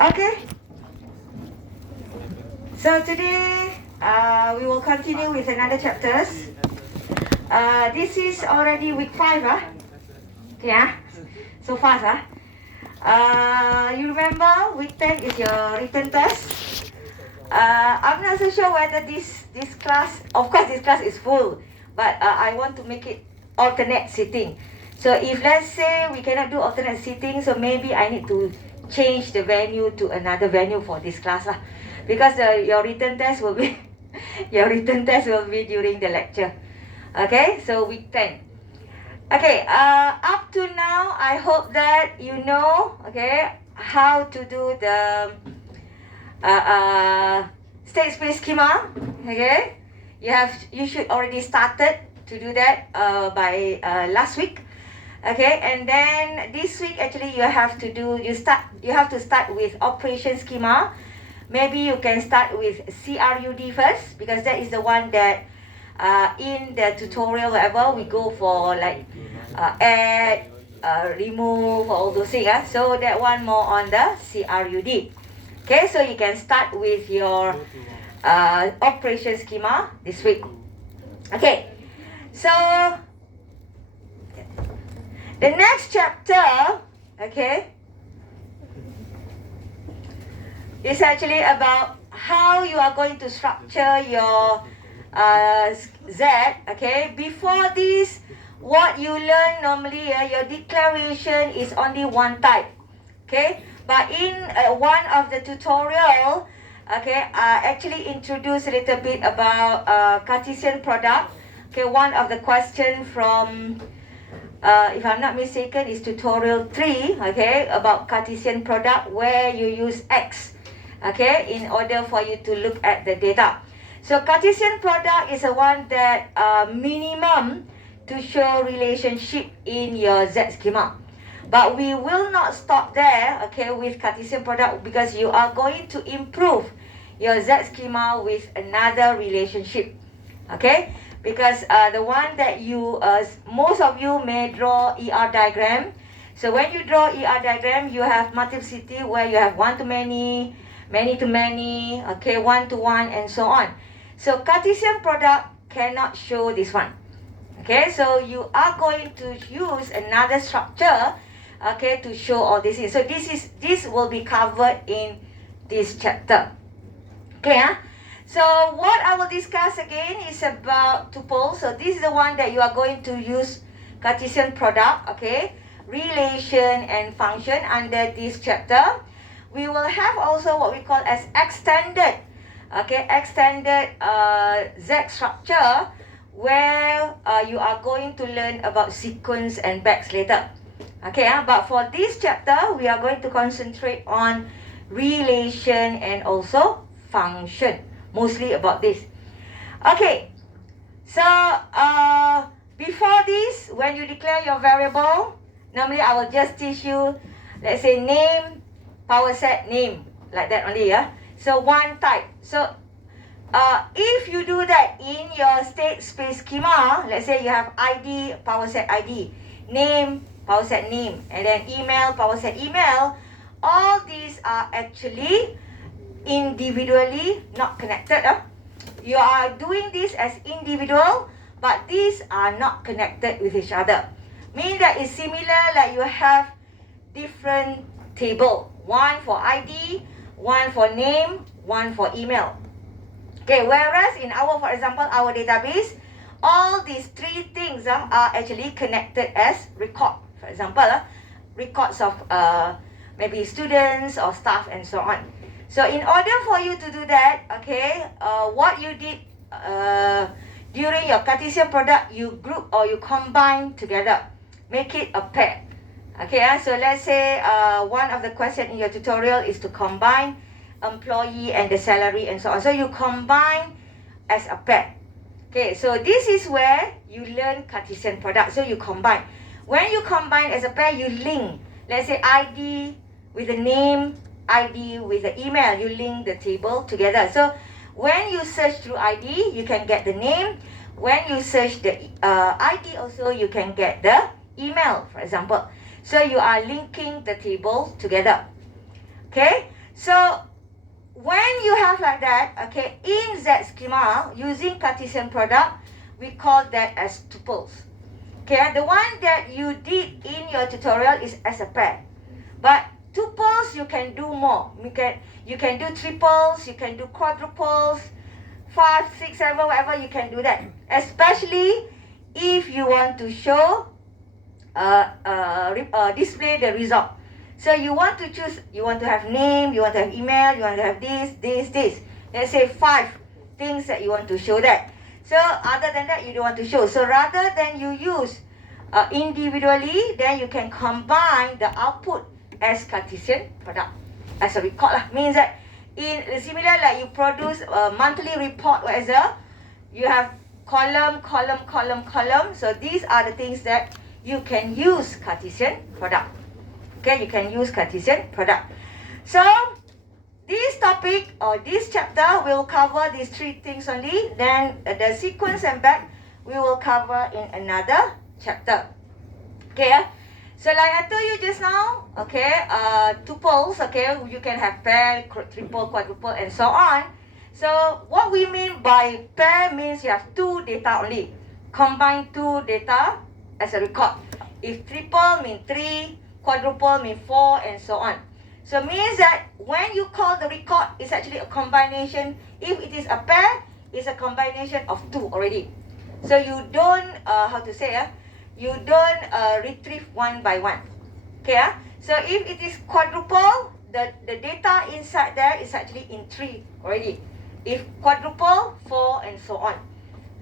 Okay. So today we will continue with another chapters. This is already week 5, Okay, so fast, You remember week 10 is your written test. I'm not so sure whether this class, of course this class is full, but I want to make it alternate sitting. So if let's say we cannot do alternate sitting, so maybe I need to change the venue to another venue for this class, because your written test will be your written test will be during the lecture. Okay, so week 10. Okay, up to now, I hope that you know, okay, how to do the state space schema. Okay, you should already started to do that by last week. Okay, and then this week actually you have to start with operation schema. Maybe you can start with CRUD first, because that is the one that in the tutorial whatever we go for, like add, remove, all those things. So that one more on the CRUD. Okay, so you can start with your operation schema this week. Okay, so the next chapter, okay, is actually about how you are going to structure your Z. Okay, before this, what you learn normally, your declaration is only one type. Okay, but in one of the tutorial, okay, I actually introduce a little bit about Cartesian product. Okay, one of the question from if I'm not mistaken, is tutorial 3, okay, about Cartesian product, where you use X, okay, in order for you to look at the data. So Cartesian product is the one that minimum to show relationship in your Z schema. But we will not stop there, okay, with Cartesian product, because you are going to improve your Z schema with another relationship, okay? Because the one that you, most of you may draw ER diagram. So when you draw ER diagram, you have multiplicity where you have one to many, many to many, okay, one to one, and so on. So Cartesian product cannot show this one. Okay, so you are going to use another structure, okay, to show all this. So this will be covered in this chapter. Clear? So what I will discuss again is about tuples. So this is the one that you are going to use Cartesian product, okay, relation and function under this chapter. We will have also what we call as extended, okay, extended Z structure, where you are going to learn about sequence and backs later. Okay, but for this chapter, we are going to concentrate on relation and also function. Mostly about this. Okay, so before this, when you declare your variable, normally I will just teach you, let's say name, power set name, like that only, So one type. So if you do that in your state space schema, let's say you have ID, power set ID, name, power set name, and then email, power set email, all these are actually individually not connected. You are doing this as individual, but these are not connected with each other. Meaning that it's similar, like you have different table, one for ID, one for name, one for email. Okay, whereas in our, for example, our database, all these three things are actually connected as record. For example, records of maybe students or staff and so on. So in order for you to do that, okay, what you did during your Cartesian product, you group or you combine together, make it a pair. Okay, so let's say one of the questions in your tutorial is to combine employee and the salary and so on. So you combine as a pair. Okay, so this is where you learn Cartesian product. So you combine. When you combine as a pair, you link. Let's say ID with the name, ID with the email, you link the table together. So when you search through ID, you can get the name. When you search the ID also, you can get the email, for example. So you are linking the table together. Okay, So when you have like that, okay, in Z schema using Cartesian product, we call that as tuples. Okay, the one that you did in your tutorial is as a pair. But tuples, you can do more. You can do triples, you can do quadruples, 5, 6, 7, whatever, you can do that. Especially if you want to show, display the result. So you want to choose, you want to have name, you want to have email, you want to have this. Let's say 5 things that you want to show that. So other than that, you don't want to show. So rather than you use individually, then you can combine the output as Cartesian product, as a record lah. Means that in similar like you produce a monthly report, whatever, you have column. So these are the things that you can use Cartesian product. Okay, you can use Cartesian product. So this topic or this chapter will cover these 3 things only. Then the sequence and back we will cover in another chapter. Okay, so like I told you just now, okay, tuples, okay, you can have pair, triple, quadruple, and so on. So what we mean by pair means you have 2 data only. Combine 2 data as a record. If triple mean 3, quadruple mean 4, and so on. So means that when you call the record, it's actually a combination. If it is a pair, it's a combination of 2 already. So you don't, you don't retrieve one by one. Okay, so if it is quadruple, the data inside there is actually in 3 already. If quadruple, 4, and so on.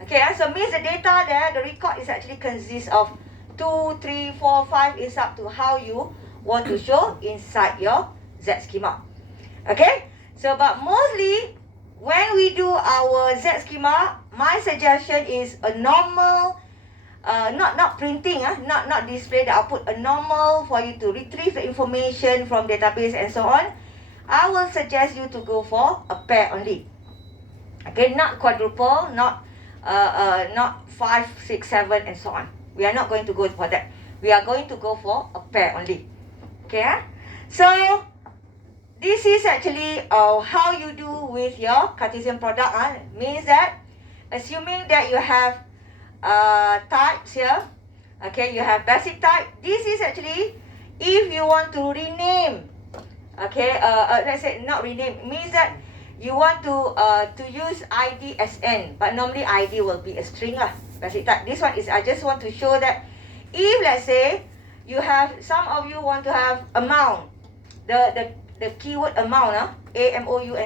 Okay, so means the data there, the record is actually consists of 2, 3, 4, 5. It's up to how you want to show inside your Z schema. Okay, so but mostly when we do our Z schema, my suggestion is a normal, not printing, not display the output, a normal for you to retrieve the information from database and so on. I will suggest you to go for a pair only. Okay, not quadruple, not 5, 6, 7, and so on. We are not going to go for that. We are going to go for a pair only. Okay, so this is actually how you do with your Cartesian product. Means that assuming that you have types here, okay, you have basic type. This is actually if you want to rename, okay, let's say not rename, means that you want to use ID as n, but normally ID will be a string lah. Basic type. This one is I just want to show that if let's say you have, some of you want to have amount, the keyword amount, amount,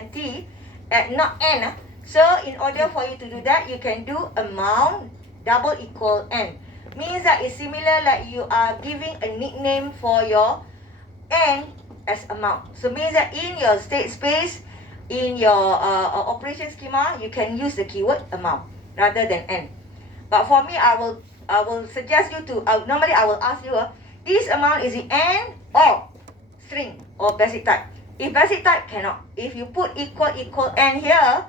not n. So in order for you to do that, you can do amount double equal n. Means that it's similar like you are giving a nickname for your n as amount. So means that in your state space, in your operation schema, you can use the keyword amount rather than n. But for me, I will suggest you to, normally I will ask you, this amount is it n or string or basic type? If basic type, cannot. If you put equal n here,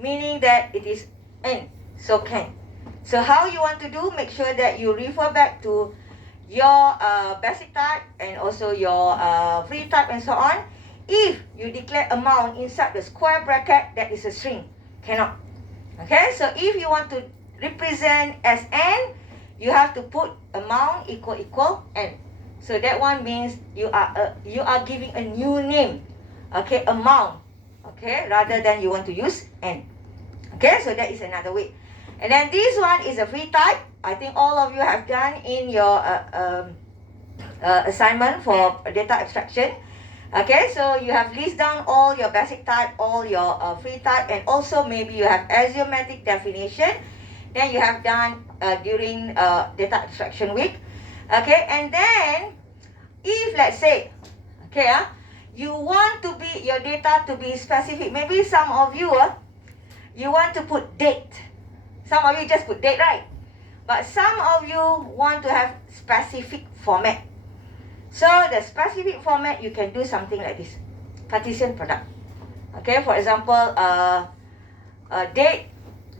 meaning that it is n, so can. So how you want to do, make sure that you refer back to your basic type and also your free type and so on. If you declare amount inside the square bracket, that is a string, cannot. Okay, so if you want to represent as n, you have to put amount equal n. So that one means you are giving a new name, okay, amount, okay, rather than you want to use n. Okay, so that is another way. And then this one is a free type. I think all of you have done in your assignment for data abstraction. Okay, so you have list down all your basic type, all your free type, and also maybe you have axiomatic definition. Then you have done during data abstraction week. Okay, and then if let's say, okay, you want to be your data to be specific. Maybe some of you, you want to put date. Some of you just put date, right? But some of you want to have specific format. So the specific format, you can do something like this. Cartesian product. Okay, for example, date,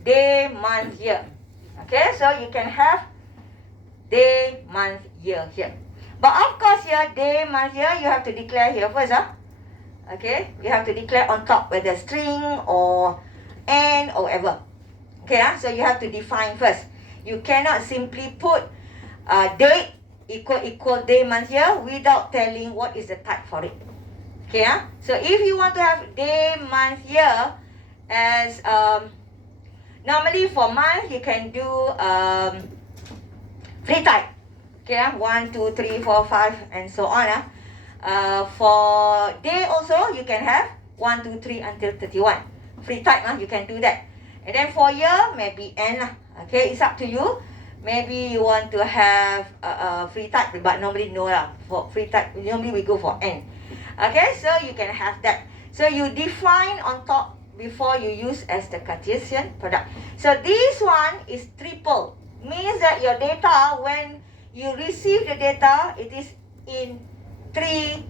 day, month, year. Okay, so you can have day, month, year here. But of course here, day, month, year, you have to declare here first. Okay, you have to declare on top whether string or and or whatever. Okay, so you have to define first. You cannot simply put date equal day, month, year without telling what is the type for it. Okay, so if you want to have day, month, year as normally for month you can do free type. Okay, 1, 2, 3, 4, 5 and so on. For day also you can have 1, 2, 3 until 31. Free type, you can do that. And then for year maybe n. Okay, it's up to you. Maybe you want to have free type, but normally no lah. For free type normally we go for n. Okay, so you can have that. So you define on top before you use as the Cartesian product. So this one is triple. Means that your data, when you receive the data, it is in 3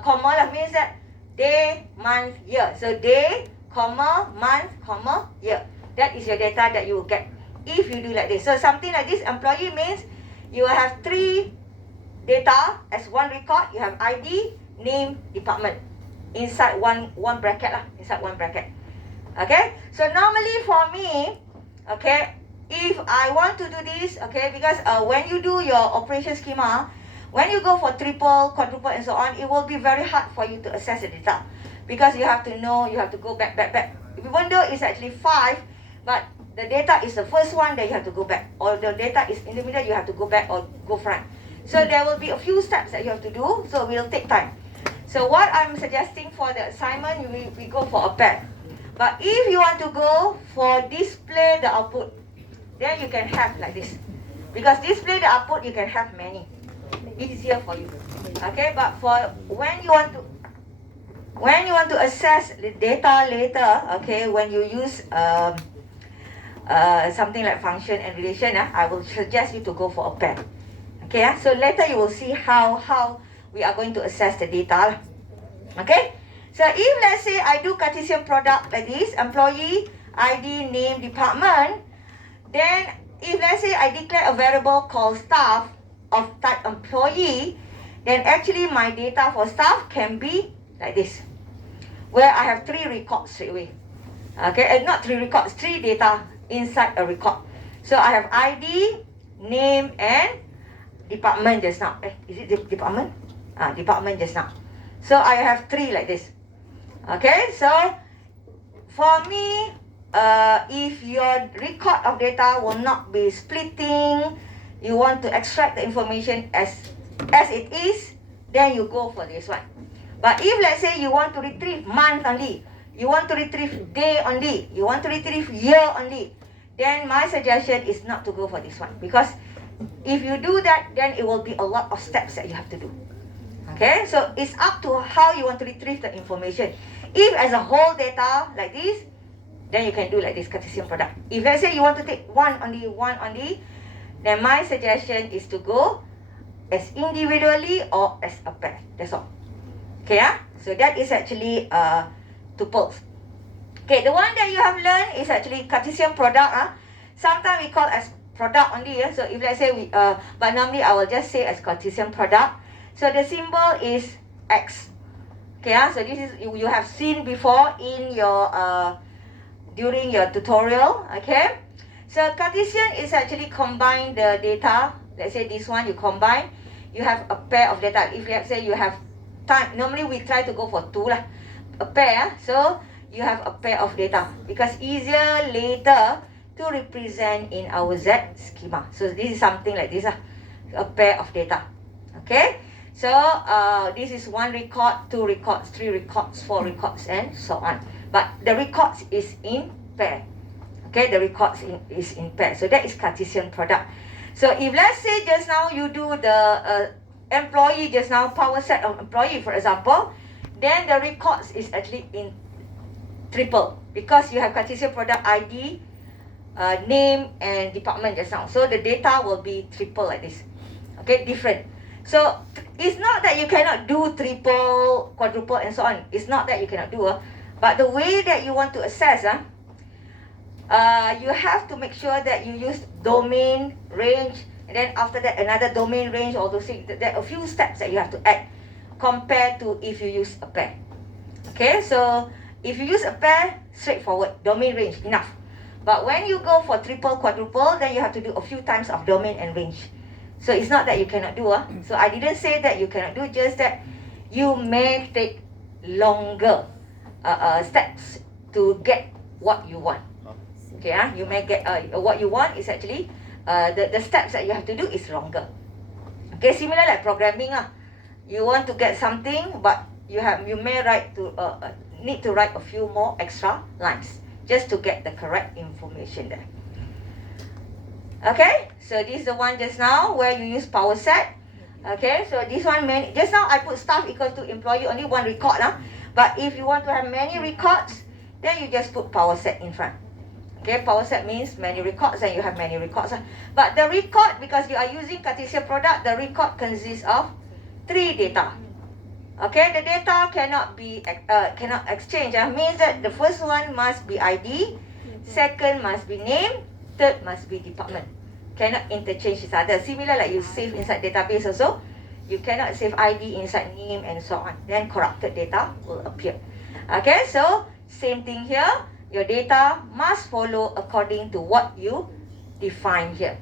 comma lah. Means that day, month, year. So day, comma, month, comma, year. That is your data that you will get if you do like this. So something like this, employee means you will have 3 data as one record. You have ID, name, department inside one bracket lah. Inside one bracket. Okay. So normally for me, okay, if I want to do this, okay, because when you do your operation schema, when you go for triple, quadruple and so on, it will be very hard for you to access the data. Because you have to know, you have to go back. Even though it's actually 5, but the data is the first one that you have to go back. Or the data is in the middle, you have to go back or go front. So there will be a few steps that you have to do, so it will take time. So what I'm suggesting for the assignment, we go for a pair. But if you want to go for display the output, then you can have like this. Because display the output, you can have many. Easier for you. Okay, but for when you want to access the data later, okay, when you use something like function and relation, I will suggest you to go for a pair. Okay, so later you will see how we are going to assess the data. Okay, so if let's say I do Cartesian product like this, employee, ID, name, department, then if let's say I declare a variable called staff of type employee, then actually my data for staff can be like this, where I have 3 records straight away. Okay, not 3 records, 3 data inside a record. So I have ID, name, and department just now. Is it the department? Department just now. So I have 3 like this. Okay, so for me, if your record of data will not be splitting, you want to extract the information as it is, then you go for this one. But if let's say you want to retrieve month only, you want to retrieve day only, you want to retrieve year only, then my suggestion is not to go for this one. Because if you do that, then it will be a lot of steps that you have to do. Okay, so it's up to how you want to retrieve the information. If as a whole data like this, then you can do like this Cartesian product. If let's say you want to take one only, then my suggestion is to go as individually or as a pair. That's all. Okay, so that is actually tuples. Okay, the one that you have learned is actually Cartesian product. Sometimes we call as product only. So if let's say we but normally I will just say as Cartesian product. So the symbol is X. Okay, so this is you have seen before in your during your tutorial. Okay, so Cartesian is actually combine the data. Let's say this one you combine, you have a pair of data. If let's say you have time, normally we try to go for 2 lah, a pair. So you have a pair of data because easier later to represent in our Z schema. So this is something like this, a pair of data. Okay, so this is 1 record, 2 records, 3 records, 4 records, and so on. But the records is in pair. Okay, the records is in pair. So that is Cartesian product. So if let's say just now you do the employee just now, power set of employee for example, then the records is actually in triple because you have Cartesian product ID, name and department just now. So the data will be triple like this. Okay, different. So it's not that you cannot do triple, quadruple and so on. It's not that you cannot do, but the way that you want to assess, you have to make sure that you use domain, range, and then after that another domain, range, all those things. There are a few steps that you have to add. compared to if you use a pair. Okay, so if you use a pair, straightforward, domain range, enough. But when you go for triple, quadruple, then you have to do a few times of domain and range. So it's not that you cannot do. So I didn't say that you cannot do, just that you may take longer steps to get what you want. Okay, you may get what you want is actually the steps that you have to do is longer. Okay, similar like programming. You want to get something, but you may need to write a few more extra lines just to get the correct information there. Okay, so this is the one just now where you use power set. Okay, so this one, just now I put staff equal to employee, only one record. But if you want to have many records, then you just put power set in front. Okay, power set means many records and you have many records. But the record, because you are using Cartesian product, the record consists of 3 data. Okay, the data cannot exchange. Means that the first one must be ID, second must be name, third must be department. Cannot interchange each other. Similar like you save inside database also, you cannot save ID inside name and so on. Then corrupted data will appear. Okay, so same thing here. Your data must follow according to what you define here.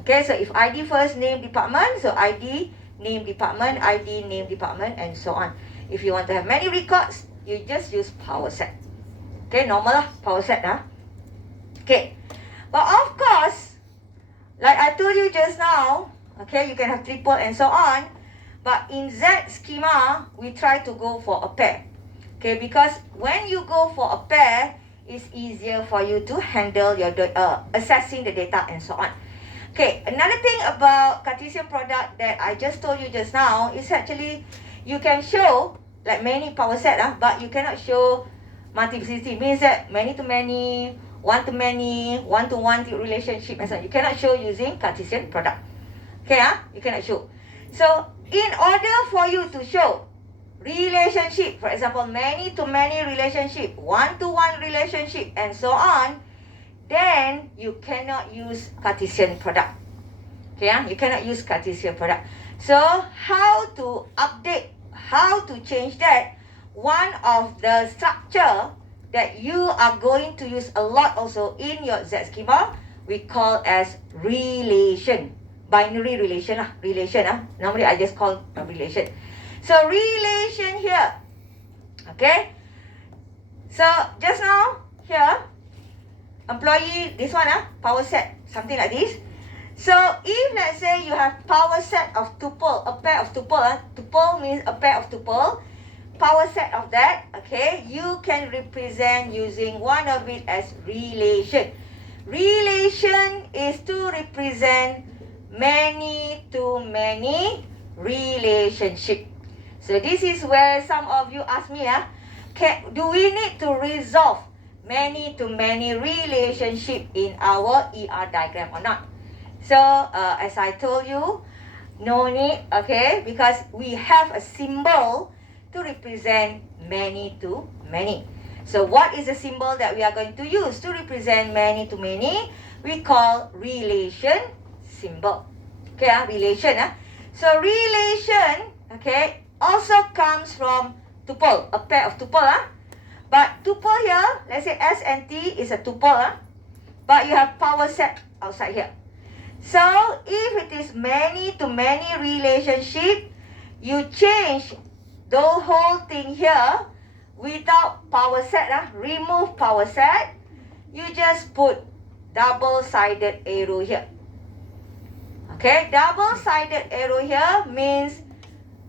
Okay, so if ID first, name, department, so ID, name, department, ID, name, department, and so on. If you want to have many records, you just use power set. Okay, normal power set. Okay, but of course, like I told you just now, okay, you can have triple and so on. But in Z schema, we try to go for a pair. Okay, because when you go for a pair, it's easier for you to handle your assessing the data and so on. Okay, another thing about Cartesian product that I just told you just now is actually you can show like many power set, but you cannot show multiplicity. Means that many to many, one to many, one to one relationship and so on. You cannot show using Cartesian product. Okay, you cannot show. So in order for you to show relationship, for example, many to many relationship, one to one relationship, and so on, then you cannot use Cartesian product. Okay, you cannot use Cartesian product. So how to update, how to change that? One of the structure that you are going to use a lot also in your Z schema, we call as relation. Binary relation. Normally I just call a relation. So relation here. Okay. So just now here, employee, this one, power set, something like this. So if let's say you have power set of tuple, a pair of tuple, tuple means a pair of tuple, power set of that, okay, you can represent using one of it as relation. Relation is to represent many to many relationship. So this is where some of you ask me, do we need to resolve many to many relationship in our ER diagram or not? So as I told you, no need, okay, because we have a symbol to represent many to many. So what is the symbol that we are going to use to represent many to many? We call relation symbol. Okay, relation. So relation, okay, also comes from tuple, a pair of tuple. But tuple here, let's say S and T is a tuple, but you have power set outside here. So if it is many to many relationship, you change the whole thing here without power set, remove power set, you just put double-sided arrow here. Okay, double-sided arrow here means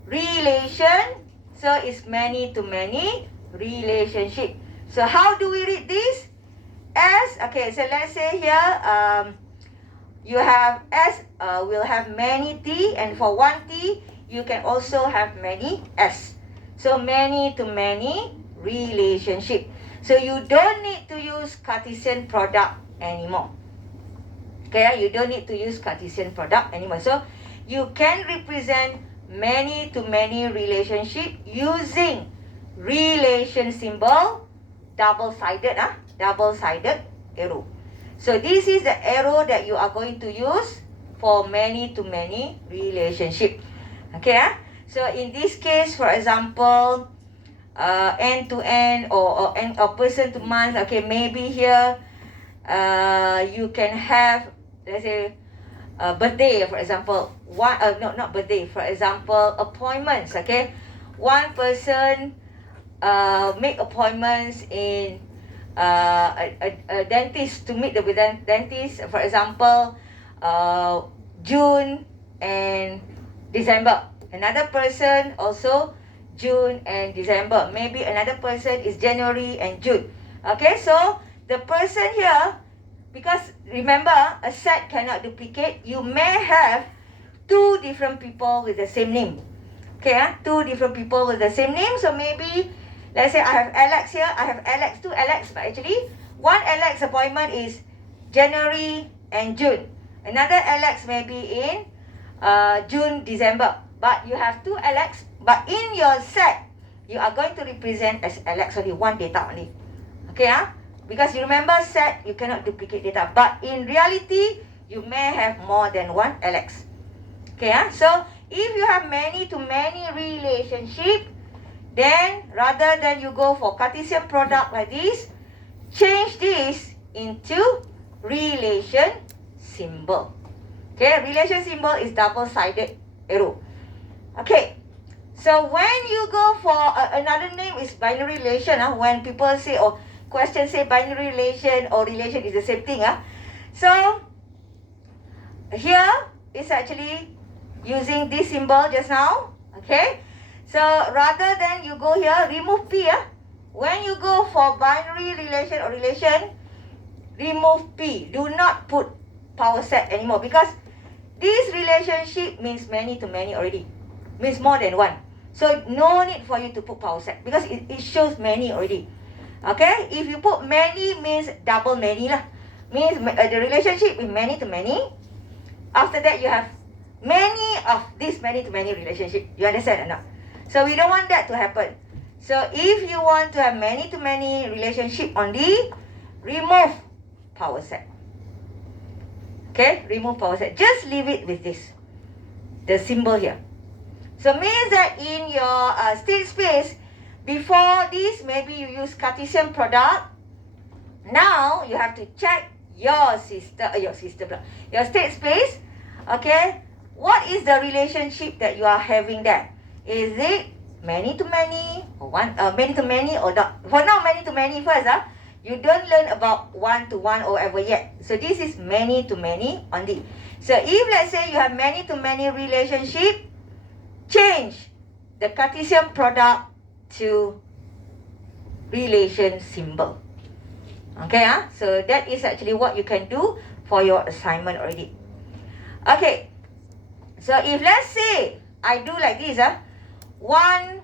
relation, so it's many to many relationship. So how do we read this? S, okay, so let's say here, you have S, will have many T, and for one T, you can also have many S. So many to many relationship. So you don't need to use Cartesian product anymore. Okay, you don't need to use Cartesian product anymore. So you can represent many to many relationship using relation symbol, double-sided arrow. So this is the arrow that you are going to use for many to many relationship. Okay, So in this case, for example, end to end or person to month, okay, maybe here you can have, let's say, birthday, for example, not birthday, for example, appointments, okay. One person make appointments in a dentist to meet with the dentist, for example, June and December. Another person also June and December. Maybe another person is January and June. Okay, so the person here, because remember, a set cannot duplicate. You may have two different people with the same name. Okay, two different people with the same name. So maybe, let's say I have Alex here. I have Alex, two Alex, but actually one Alex appointment is January and June. Another Alex may be in June, December. But you have two Alex. But in your set, you are going to represent as Alex only, one data only. Okay, because you remember set, you cannot duplicate data. But in reality, you may have more than one Alex. Okay, so if you have many-to-many relationship, then rather than you go for Cartesian product like this, change this into relation symbol. Okay, relation symbol is double-sided arrow. Okay, so when you go for another name is binary relation. When people say, or questions say binary relation or relation is the same thing. So here is actually using this symbol just now. Okay, so rather than you go here, remove P. When you go for binary relation or relation, remove P. Do not put power set anymore, because this relationship means many-to-many already. Means more than one. So no need for you to put power set, because it shows many already. Okay, if you put many, means double many lah. Means the relationship is many-to-many. After that, you have many of this many-to-many relationship. You understand or not? So we don't want that to happen. So if you want to have many-to-many relationship only, remove power set. Okay, remove power set. Just leave it with this, the symbol here. So means that in your state space, before this, maybe you use Cartesian product. Now you have to check your state space. Okay, what is the relationship that you are having there? Is it many-to-many or many-to-many or not? For now, many-to-many first. You don't learn about one-to-one or ever yet. So this is many-to-many only. So if let's say you have many-to-many relationship, change the Cartesian product to relation symbol. Okay, so that is actually what you can do for your assignment already. Okay, so if let's say I do like this, one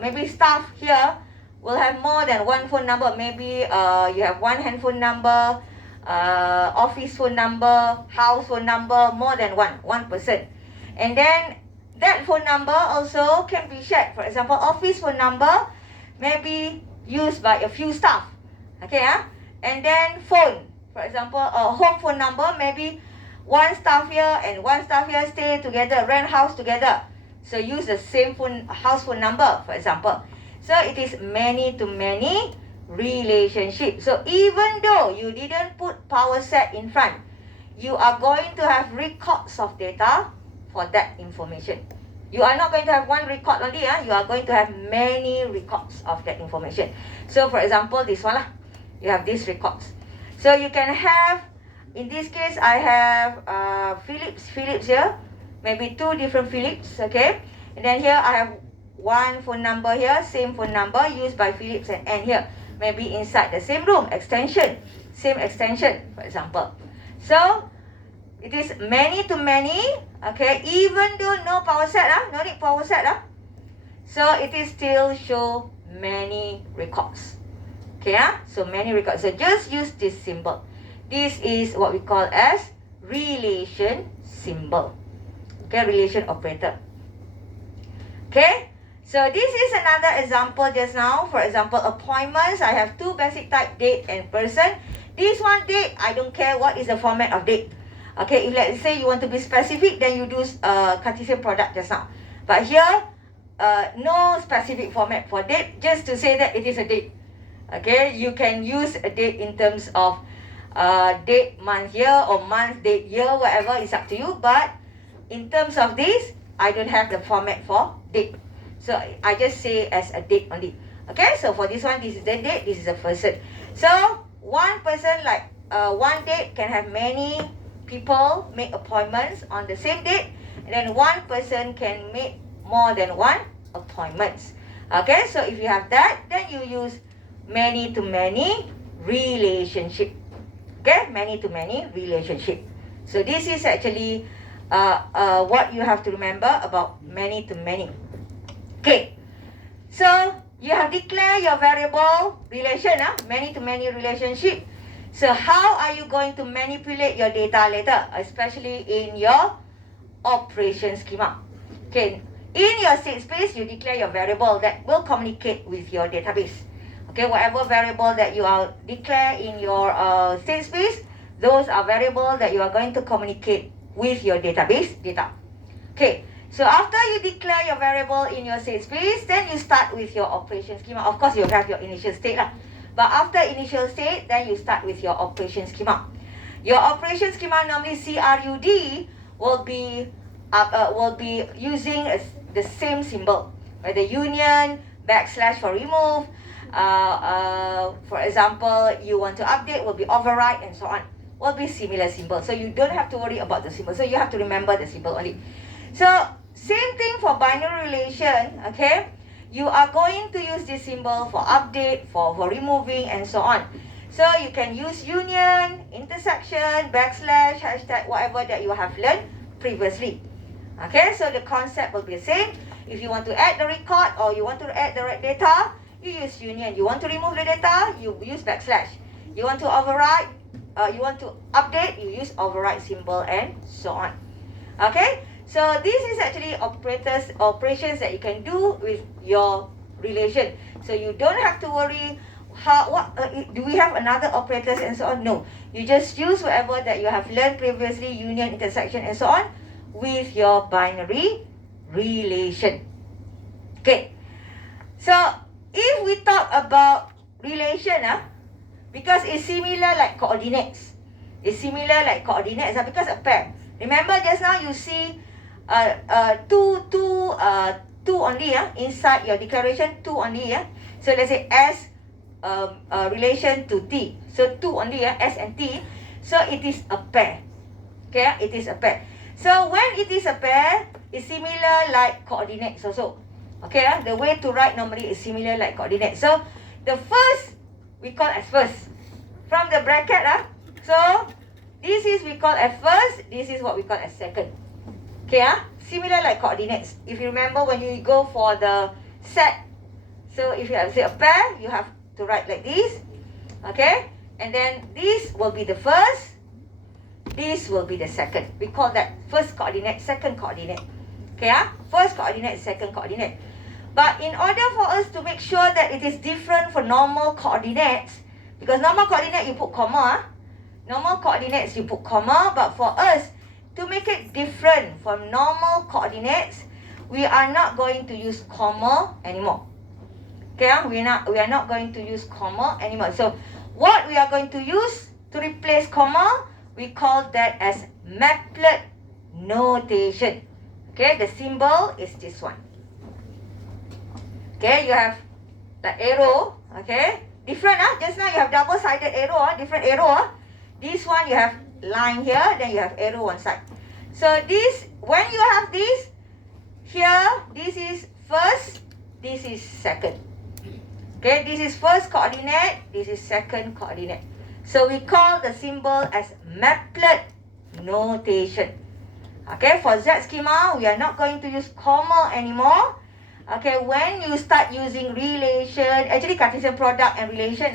maybe staff here will have more than one phone number. Maybe you have one handphone number, office phone number, house phone number, more than one person. And then that phone number also can be shared. For example, office phone number may be used by a few staff. Okay, and then phone, for example, home phone number, maybe one staff here and one staff here stay together, rent house together. So use the same house phone number, for example. So it is many-to-many relationship. So even though you didn't put power set in front, you are going to have records of data for that information. You are not going to have one record only. You are going to have many records of that information. So for example, this one you have these records. So you can have, in this case, I have Philips here. Maybe two different Philips, okay. And then here I have one phone number here, same phone number used by Philips and N here. Maybe inside the same room, extension, same extension, for example. So it is many-to-many, okay, even though no power set, no need power set. So it is still show many records. Okay, so many records. So just use this symbol. This is what we call as relation symbol. Okay, relation operator. Okay, so this is another example just now. For example, appointments. I have two basic type, date and person. This one date, I don't care what is the format of date. Okay, if let's say you want to be specific, then you do Cartesian product just now. But here, no specific format for date, just to say that it is a date. Okay, you can use a date in terms of date, month, year, or month, date, year, whatever, it's up to you. But in terms of this, I don't have the format for date. So I just say as a date only. Okay, so for this one, this is the date, this is a person. So one person, like one date, can have many people make appointments on the same date, and then one person can make more than one appointments. Okay, so if you have that, then you use many to many relationship. Okay, many to many relationship. So this is actually what you have to remember about many to many. Okay, so you have declared your variable relation, many to many relationship. So how are you going to manipulate your data later, especially in your operation schema? Okay, in your state space, you declare your variable that will communicate with your database. Okay, whatever variable that you are declare in your state space, those are variables that you are going to communicate with your database data. Okay, so after you declare your variable in your state space, then you start with your operation schema. Of course, you have your initial state lah. But after initial state, then you start with your operation schema. Your operation schema, normally CRUD, will be using the same symbol, right? The union, backslash for remove. For example, you want to update, will be override, and so on. Will be similar symbol. So you don't have to worry about the symbol. So you have to remember the symbol only. So same thing for binary relation, okay? You are going to use this symbol for update, for removing, and so on. So you can use union, intersection, backslash, hashtag, whatever that you have learned previously. Okay, so the concept will be the same. If you want to add the record or you want to add the data, you use union. You want to remove the data, you use backslash. You want to override, you want to update, you use override symbol, and so on. Okay, so this is actually operations that you can do with your relation. So you don't have to worry do we have another operators and so on. No, you just use whatever that you have learned previously, union, intersection, and so on, with your binary relation. Okay, so if we talk about relation, because it's similar like coordinates. It's similar like coordinates because a pair. Remember just now you see two only inside your declaration, two only. So let's say S relation to T. So two only, S and T. So it is a pair. Okay, it is a pair. So when it is a pair, it's similar like coordinates also. Okay, the way to write normally is similar like coordinates. So the first we call as first. From the bracket, so this is we call as first, this is what we call as second. Okay, similar like coordinates. If you remember when you go for the set, so if you have say a pair, you have to write like this. Okay, and then this will be the first, this will be the second. We call that first coordinate, second coordinate. Okay, first coordinate, second coordinate. But in order for us to make sure that it is different for normal coordinates, because normal coordinate you put comma, normal coordinates you put comma, but for us to make it different from normal coordinates, we are not going to use comma anymore. Okay, we are not going to use comma anymore. So what we are going to use to replace comma, we call that as maplet notation. Okay, the symbol is this one. Okay, you have the arrow. Okay, different. Just now you have double-sided arrow. Different arrow. This one you have line here, then you have arrow one side. So this, when you have this here, this is first, this is second. Okay, this is first coordinate, this is second coordinate. So we call the symbol as maplet notation. Okay, for Z schema, we are not going to use comma anymore. Okay, when you start using relation, actually Cartesian product and relation,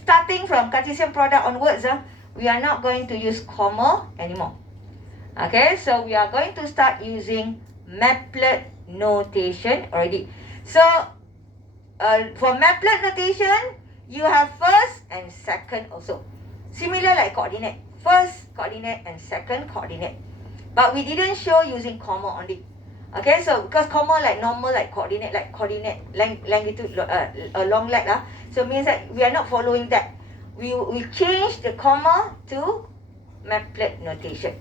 starting from Cartesian product onwards, we are not going to use comma anymore. Okay, so we are going to start using maplet notation already. So for maplet notation, you have first and second also. Similar like coordinate. First coordinate and second coordinate. But we didn't show using comma only. Okay, so because comma like normal, like coordinate, longitude, long leg lah. So means that we are not following that. We change the comma to maplet notation.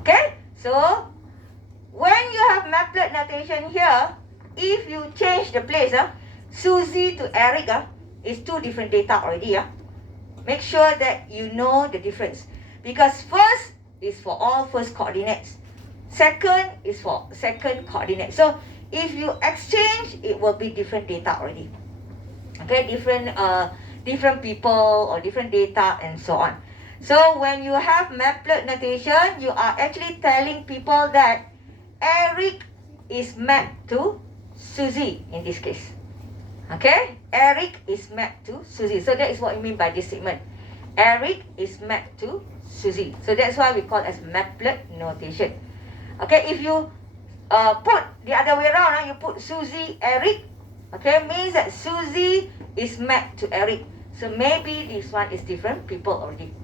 Okay, so when you have maplet notation here, if you change the place, Susie to Eric, is two different data already. Make sure that you know the difference, because first is for all first coordinates. Second is for second coordinate. So if you exchange, it will be different data already. Okay, different people or different data and so on. So when you have maplet notation, you are actually telling people that Eric is mapped to Susie in this case. Okay, Eric is mapped to Susie. So that is what you mean by this statement. Eric is mapped to Susie. So that's why we call it as maplet notation. Okay, if you put the other way around, you put Susie, Eric, okay, means that Susie is mapped to Eric. So maybe this one is different people already.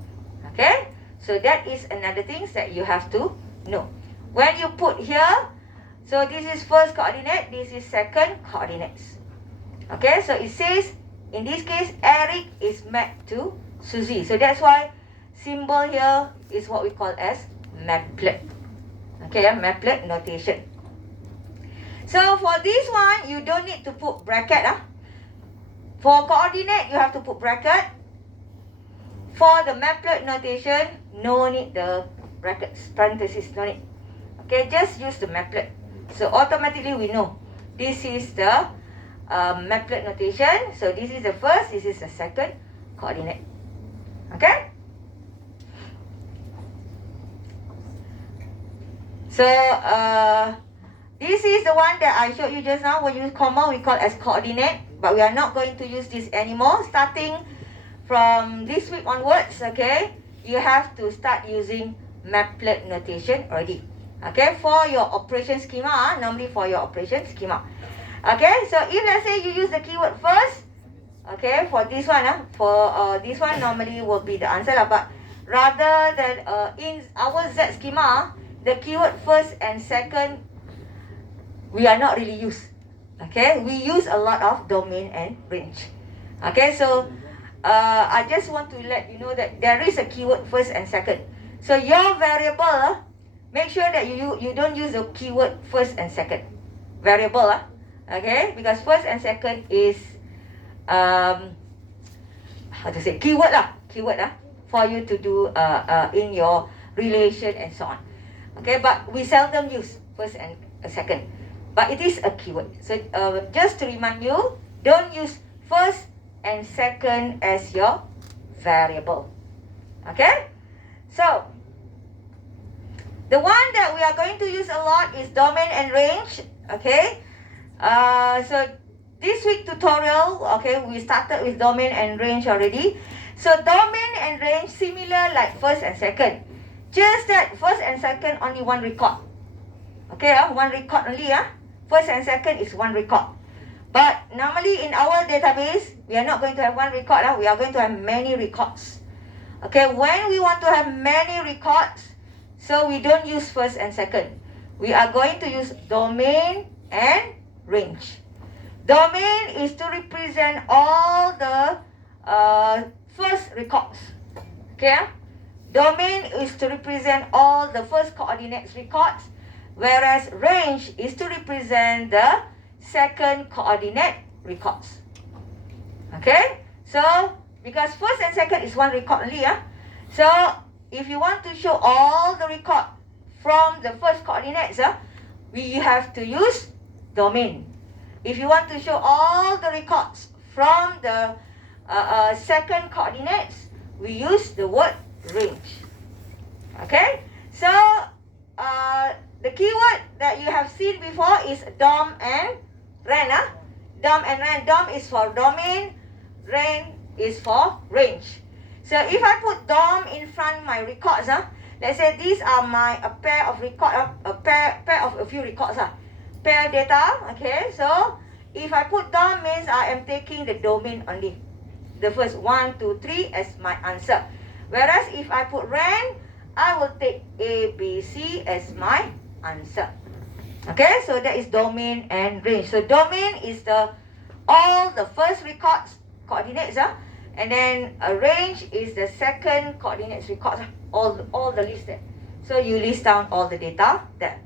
Okay, so that is another thing that you have to know. When you put here, so this is first coordinate, this is second coordinates. Okay, so it says, in this case, Eric is mapped to Susie. So that's why symbol here is what we call as maplet. Okay, maplet notation. So for this one, you don't need to put bracket. For coordinate, you have to put bracket. For the maplet notation, no need the brackets, parentheses, no need. Okay, just use the maplet. So automatically we know this is the maplet notation. So this is the first, this is the second coordinate. Okay? So this is the one that I showed you just now. When you use comma, we call as coordinate, but we are not going to use this anymore. Starting from this week onwards, okay, you have to start using maplet notation already. Okay, for your operation schema, normally for your operation schema. Okay, so if let's say you use the keyword first, okay, for this one, this one normally will be the answer, but rather than in our Z schema, the keyword first and second, we are not really use. Okay, we use a lot of domain and range. Okay, so I just want to let you know that there is a keyword first and second. So your variable, make sure that you don't use the keyword first and second variable. Okay, because first and second is how to say, keyword for you to do in your relation and so on. Okay, but we seldom use first and second, but it is a keyword. So just to remind you, don't use first and second as your variable. Okay, so the one that we are going to use a lot is domain and range. Okay, so this week tutorial, okay, we started with domain and range already. So domain and range similar like first and second, just that first and second only one record. Okay, one record only. First and second is one record. But normally in our database, we are not going to have one record. We are going to have many records. Okay, when we want to have many records, so we don't use first and second. We are going to use domain and range. Domain is to represent all the first records. Okay, domain is to represent all the first coordinates records, whereas range is to represent the second coordinate records. Okay, so because first and second is one record only, so if you want to show all the record from the first coordinates, we have to use domain. If you want to show all the records from the second coordinates, we use the word range. Okay, so the keyword that you have seen before is dom and ren. Dom and ren. Dom is for domain, ren is for range. So if I put dom in front of my records, let's say these are a pair of record, a pair of a few records, pair data. Okay, so if I put dom means I am taking the domain only, the first 1, 2, 3 as my answer. Whereas if I put ren, I will take A, B, C as my answer. Okay, so that is domain and range. So domain is all the first records coordinates, and then a range is the second coordinates records, all the list there. So you list down all the data there.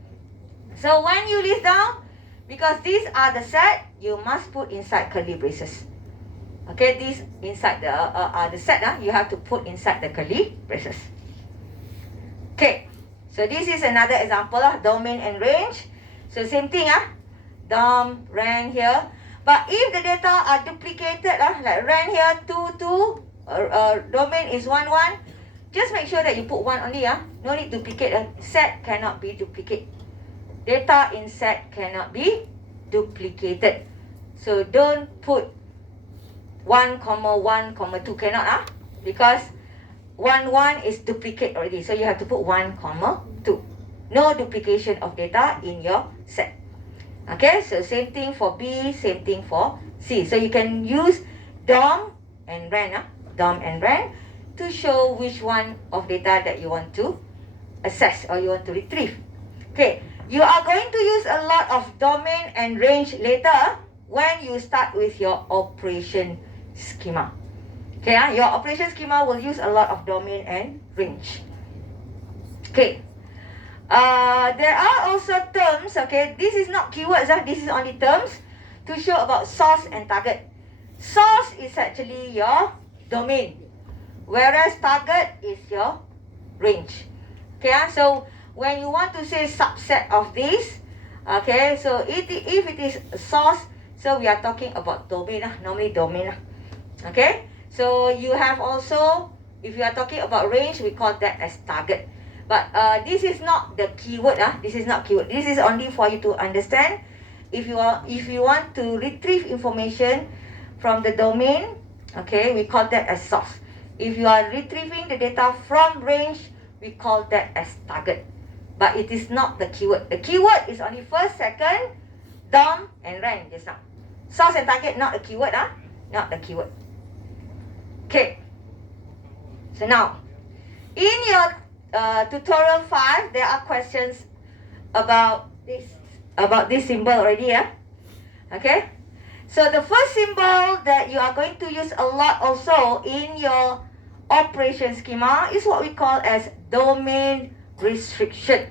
So when you list down, because these are the set, you must put inside curly braces. Okay, these inside the set, you have to put inside the curly braces. Okay, so this is another example of domain and range. So same thing, dom, ran here. But if the data are duplicated, like ran here 2, 2, domain is 1, 1, just make sure that you put 1 only. No need duplicate. Set cannot be duplicated. Data in set cannot be duplicated. So don't put 1, 1, 2 cannot, because 1, 1 is duplicate already. So you have to put 1, 2. No duplication of data in your set. Okay, so same thing for B, same thing for C. So you can use DOM and RAN, DOM and RAN, to show which one of data that you want to access or you want to retrieve. Okay, you are going to use a lot of domain and range later when you start with your operation schema. Okay, your operation schema will use a lot of domain and range. Okay. There are also terms, okay, this is not keywords, this is only terms to show about source and target. Source is actually your domain, whereas target is your range. Okay, so when you want to say subset of this, okay, so if it is source, so we are talking about domain, normally domain. Okay, so you have also, if you are talking about range, we call that as target. But this is not the keyword. This is not keyword. This is only for you to understand. If you want to retrieve information from the domain, okay, we call that as source. If you are retrieving the data from range, we call that as target. But it is not the keyword. The keyword is only first, second, DOM and RAN just now. Source and target, not a keyword. Not the keyword. Okay. So now, in your tutorial 5, there are questions about this symbol already. Okay, so the first symbol that you are going to use a lot also in your operation schema is what we call as domain restriction.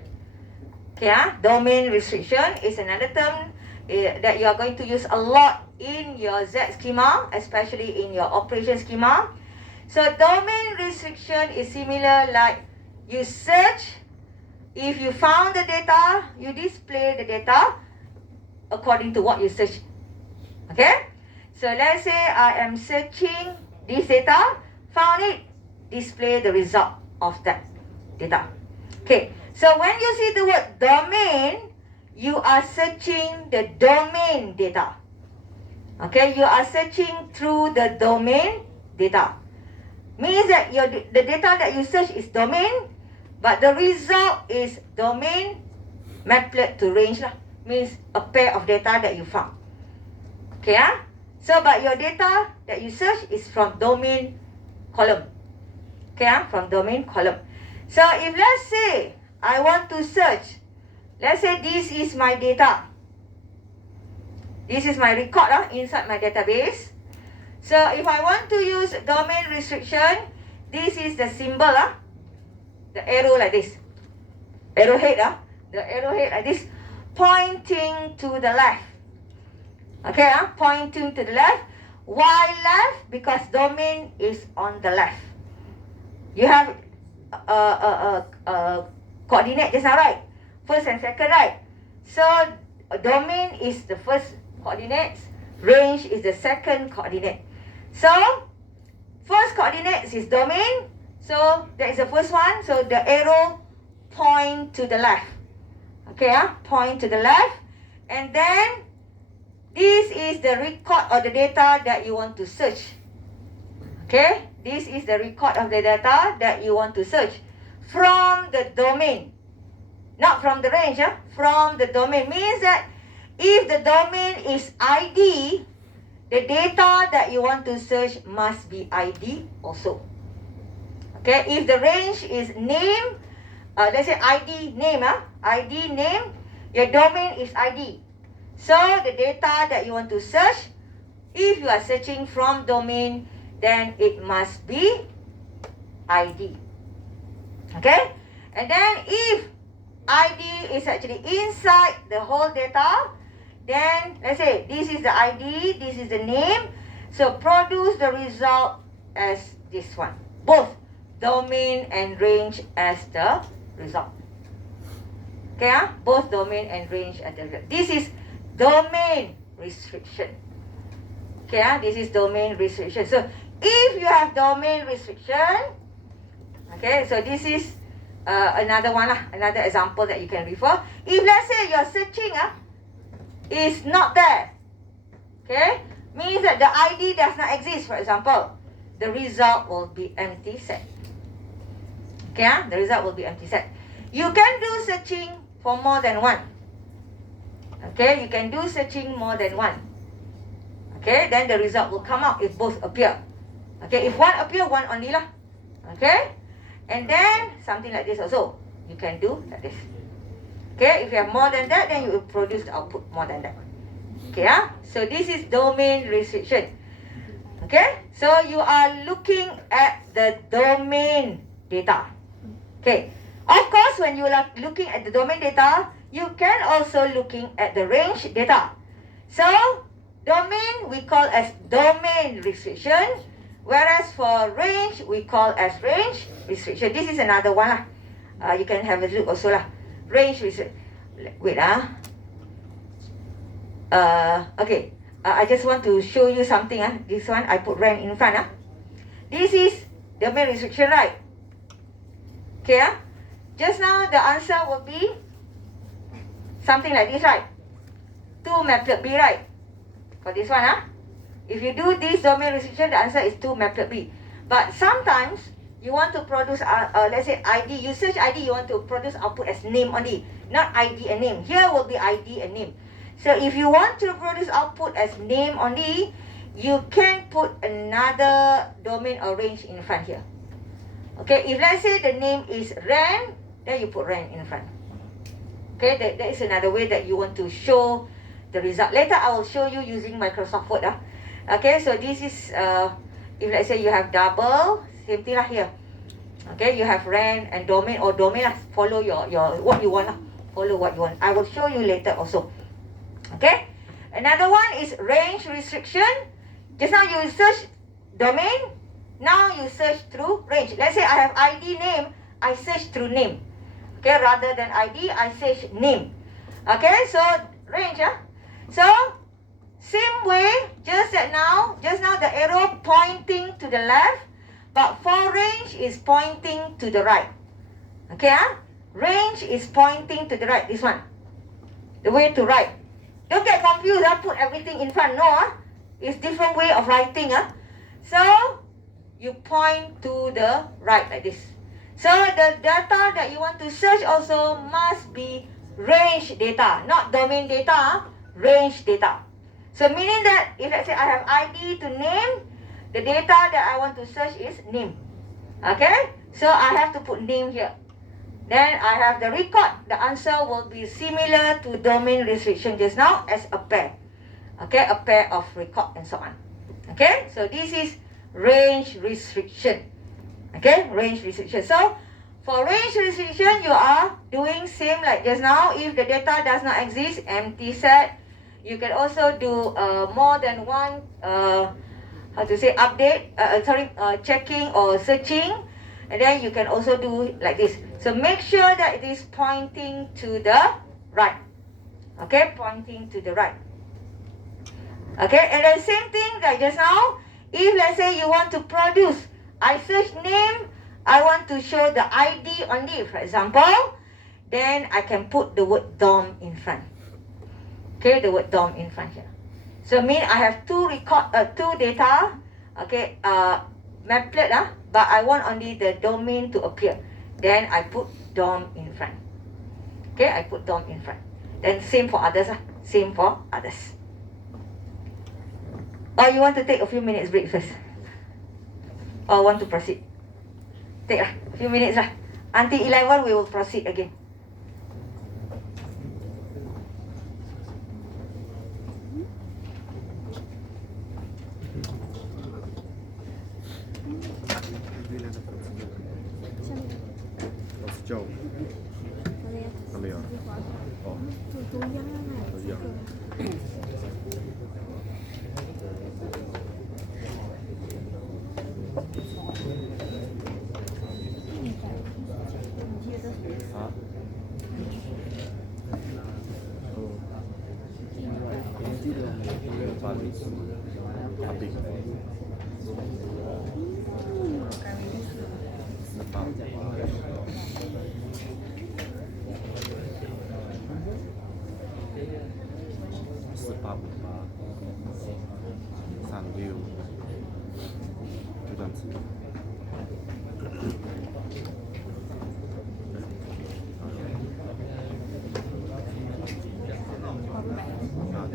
Okay, domain restriction is another term that you are going to use a lot in your Z schema, especially in your operation schema. So domain restriction is similar like you search. If you found the data, you display the data according to what you search. Okay? So let's say I am searching this data, found it, display the result of that data. Okay, so when you see the word domain, you are searching the domain data. Okay, you are searching through the domain data. Means that the data that you search is domain, but the result is domain mapped to range. Means a pair of data that you found. Okay, so but your data that you search is from domain column. Okay, from domain column. So if let's say I want to search, let's say this is my data. This is my record inside my database. So if I want to use domain restriction, this is the symbol, the arrow like this. Arrowhead, the arrowhead like this, pointing to the left. Okay, pointing to the left. Why left? Because domain is on the left. You have coordinate just now, right? First and second, right? So domain is the first coordinates, range is the second coordinate. So first coordinates is domain. So that is the first one. So the arrow point to the left. Okay, point to the left. And then this is the record of the data that you want to search. Okay, this is the record of the data that you want to search from the domain. Not from the range, from the domain. Means that if the domain is ID, the data that you want to search must be ID also. Okay, if the range is name, let's say ID name, ID name, Your domain is ID. So the data that you want to search, if you are searching from domain, then it must be ID. Okay? And then if ID is actually inside the whole data, then let's say this is the ID, this is the name. So produce the result as this one. Both domain and range as the result. Okay, both domain and range as the result. This is domain restriction. Okay, this is domain restriction. So if you have domain restriction, okay, so this is another one, another example that you can refer. If let's say your searching is not there, okay, means that the ID does not exist, for example, the result will be empty set. Okay, the result will be empty set. You can do searching for more than one. Okay, you can do searching more than one. Okay, then the result will come out if both appear. Okay, if one appear, one only lah. Okay, and then something like this also, you can do like this. Okay, if you have more than that, then you will produce the output more than that. Okay, so this is domain restriction. Okay, so you are looking at the domain data. Okay, of course, when you are looking at the domain data, you can also looking at the range data. So domain we call as domain restriction, whereas for range we call as range restriction. This is another one lah. You can have a look also lah. Range restriction. Wait okay. I just want to show you something. This one I put rank in front. This is domain restriction, right? Okay. Just now the answer will be something like this, right? 2 maplet B, right? For this one, if you do this domain restriction, the answer is 2 maplet B. But sometimes you want to produce, let's say ID. You search ID, you want to produce output as name only, not ID and name. Here will be ID and name. So if you want to produce output as name only, you can put another domain or range in front here. Okay, if let's say the name is ren, then you put ren in front. Okay, that is another way that you want to show the result. Later I will show you using Microsoft Word. Okay, so this is, if let's say you have double, same thing lah here. Okay, you have ren and domain or domain lah. Follow your what you want lah. Follow what you want. I will show you later also. Okay, another one is range restriction. Just now you search domain, now you search through range. Let's say I have ID name, I search through name. Okay, rather than ID, I search name. Okay, so range. So same way, just now the arrow pointing to the left, but for range is pointing to the right. Okay, range is pointing to the right. This one, the way to right. Don't get confused. Put everything in front. No, it's different way of writing. So you point to the right like this. So the data that you want to search also must be range data, not domain data. Range data. So meaning that if let's say I have ID to name, the data that I want to search is name. Okay, so I have to put name here. Then I have the record. The answer will be similar to domain restriction just now as a pair. Okay, a pair of record and so on. Okay, so this is range restriction. Okay, range restriction. So for range restriction, you are doing same like just now. If the data does not exist, empty set. You can also do more than one, update, checking or searching. And then you can also do like this. So make sure that it is pointing to the right. Okay, pointing to the right. Okay, and then same thing like just now. If let's say you want to produce, I search name, I want to show the ID only, for example, then I can put the word DOM in front. Okay, the word DOM in front here. So mean I have two data, okay, maplet, but I want only the domain to appear. Then I put DOM in front. Okay, I put DOM in front. Then same for others, same for others. Or you want to take a few minutes break first? Or want to proceed? Take a few minutes. Until 11 we will proceed again. 我是叫还没有哦，都一样。啊？八零四，阿炳。4858 36，就这样子。啊，对。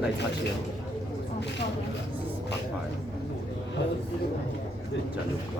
奶茶切8块，加6块。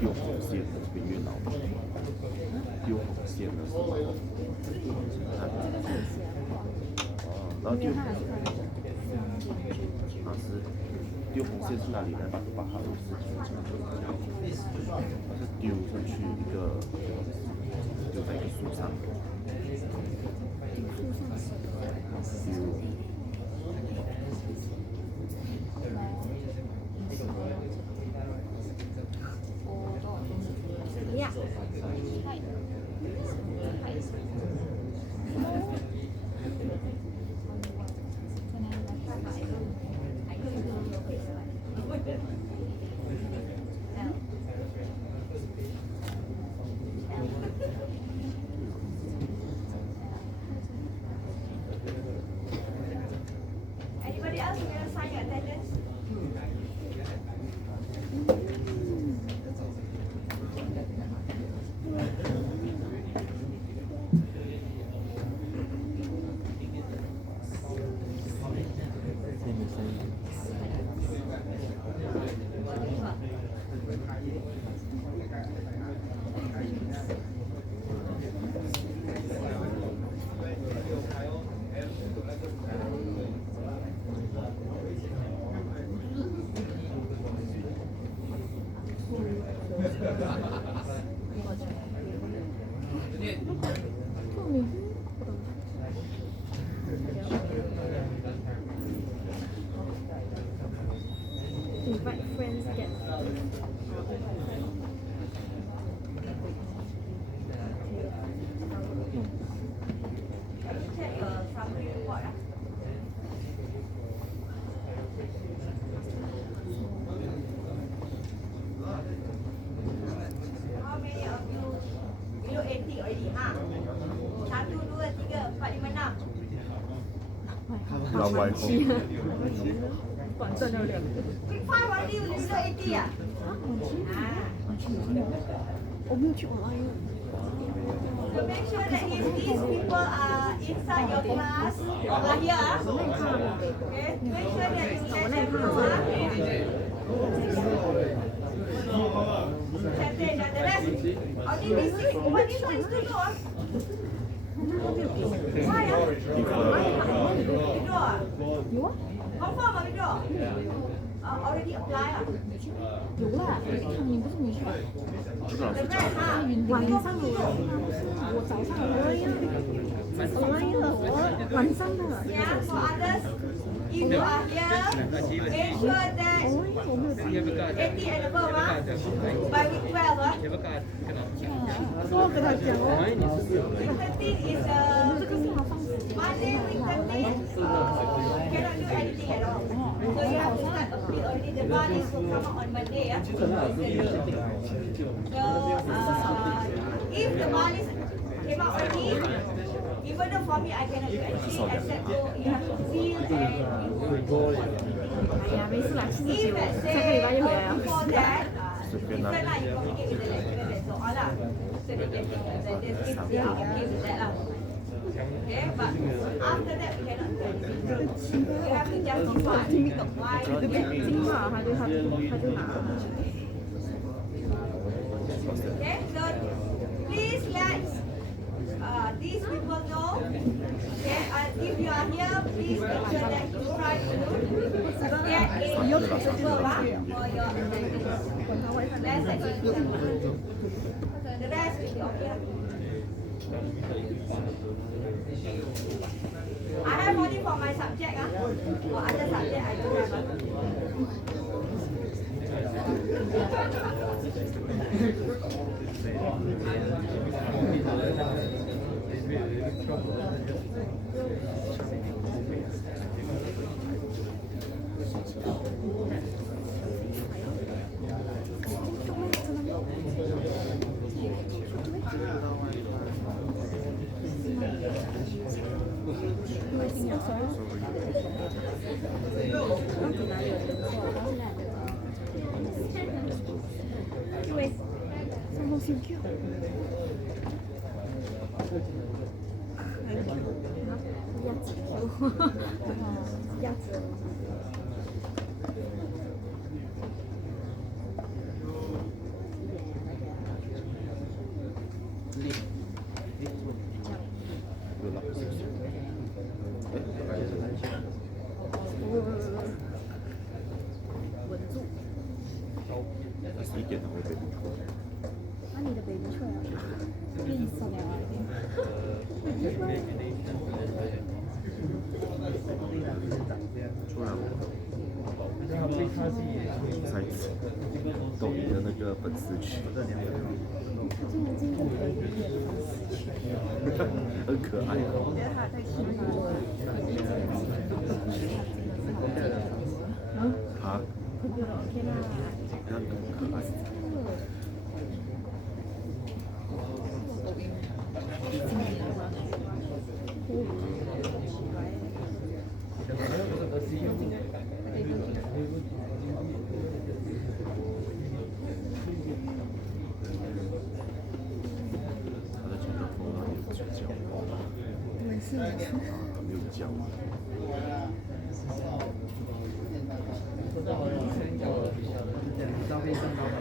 丢红线的这个月老，丢红线的是吗？哦，然后丢，哪是丢红线是哪里呢？把它的事情讲出来，它是丢上去一个，丢在一个树上，丢。Anybody else want to sign your attendance? Invite friends, get Check your summary report. How many of you below 80 already? Ha? 1, 2, 3, 4, 5, 6. 老外公。短暂的两个。 Week 5 already below 80 啊？我没有去玩哎。 So make sure that if these people are inside your class or are here, okay, make sure that you let them know. Champion, the rest Already apply 啊？有啦，你不是没去？这个老师讲的，晚上有吗？我早上有晚上的。Yeah, for others, if you are here, ensure that 80 and above, by week 12, 我跟他讲哦， week 13 is Monday, week 13, cannot do anything at all. So you have to start appeal already. The money will come out on Monday. So, if the money came out already, even though for me I cannot do anything except go, you have to feel and you will. 哎呀，没事啦，七十 If 九， let's 下个礼拜就回来 say 了。 before that, you can like you communicate with the lecturer and so on lah. So they can if they are okay with that lah. Okay, but after that we cannot do anything. You have to justify why you get 金嘛，他就拿。 Okay, so please let these people know. Okay, and if you are here, please make sure that you try to get a number for your attendance. Less than 80%. The rest will be okay. I have only for my subject. For other subject, I don't have.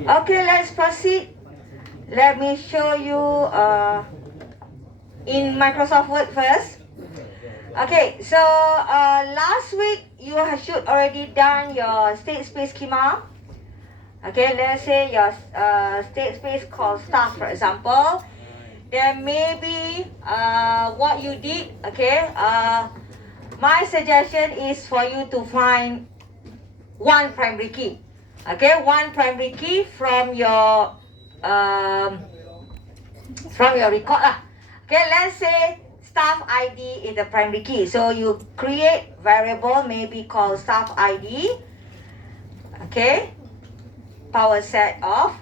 Okay, let's proceed. Let me show you in Microsoft Word first. Okay, so last week you should already done your state space schema. Okay, let's say your state space called staff, for example. There may be what you did. Okay, my suggestion is for you to find one primary key. Okay, one primary key from your record lah. Okay, let's say staff ID is the primary key. So you create variable maybe called staff ID. Okay, power set of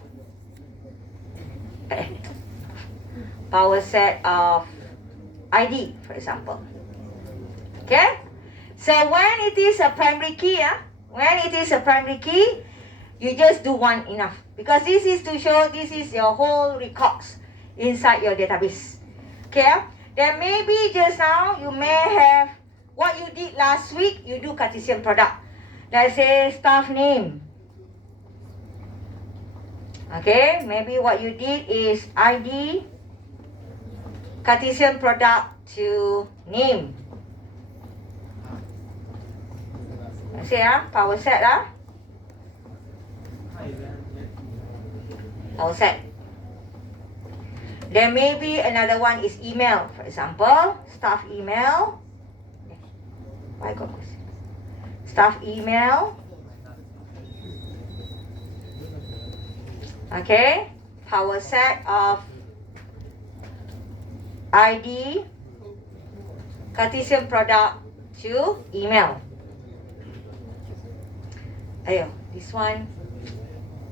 ID, for example. Okay, so when it is a primary key, you just do one enough, because this is to show this is your whole records inside your database. Okay, then maybe just now you may have what you did last week, you do Cartesian product. Let's say staff name. Okay, maybe what you did is ID, Cartesian product to name. See power set power set. There may be another one is email. For example, staff email. Why got this? Staff email. Okay, power set of ID, Cartesian product to email. Ayo, this one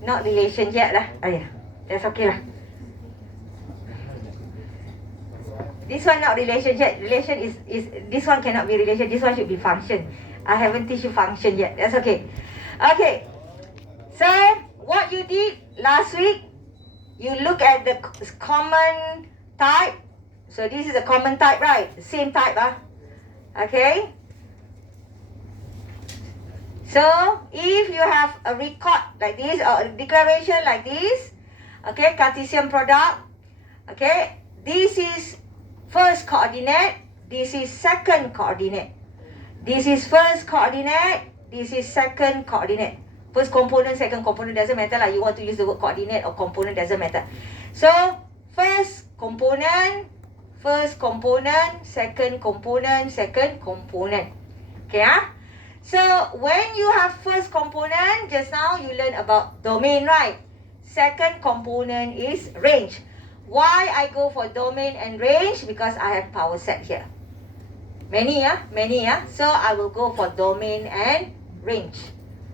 not relation yet lah. Ayo, that's okay lah. This one not relation yet. Relation is this one cannot be relation. This one should be function. I haven't teach you function yet. That's okay. Okay. So what you did last week, you look at the common type. So this is a common type, right? The same type, okay. So if you have a record like this or a declaration like this, okay, Cartesian product, okay, this is first coordinate, this is second coordinate. This is first coordinate, this is second coordinate. First component, second component doesn't matter lah. You want to use the word coordinate or component doesn't matter. So first component, second component, second component. Okay, So when you have first component, just now you learn about domain, right? Second component is range. Why I go for domain and range? Because I have power set here. Many. So I will go for domain and range.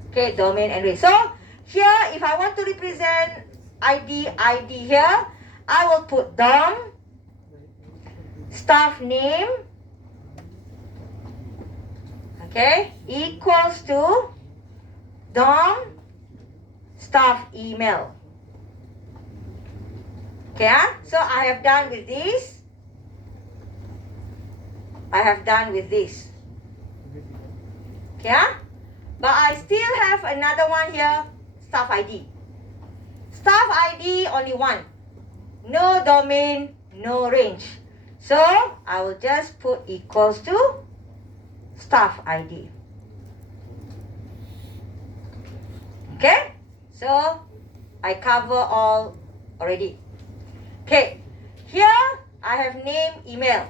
Okay, domain and range. So here, if I want to represent ID here, I will put DOM, staff name, okay, equals to DOM, staff email. Okay, so I have done with this. Okay, but I still have another one here, staff ID. Staff ID only one. No domain, no range. So I will just put equals to staff ID. Okay, so I cover all already. Okay, here I have name, email.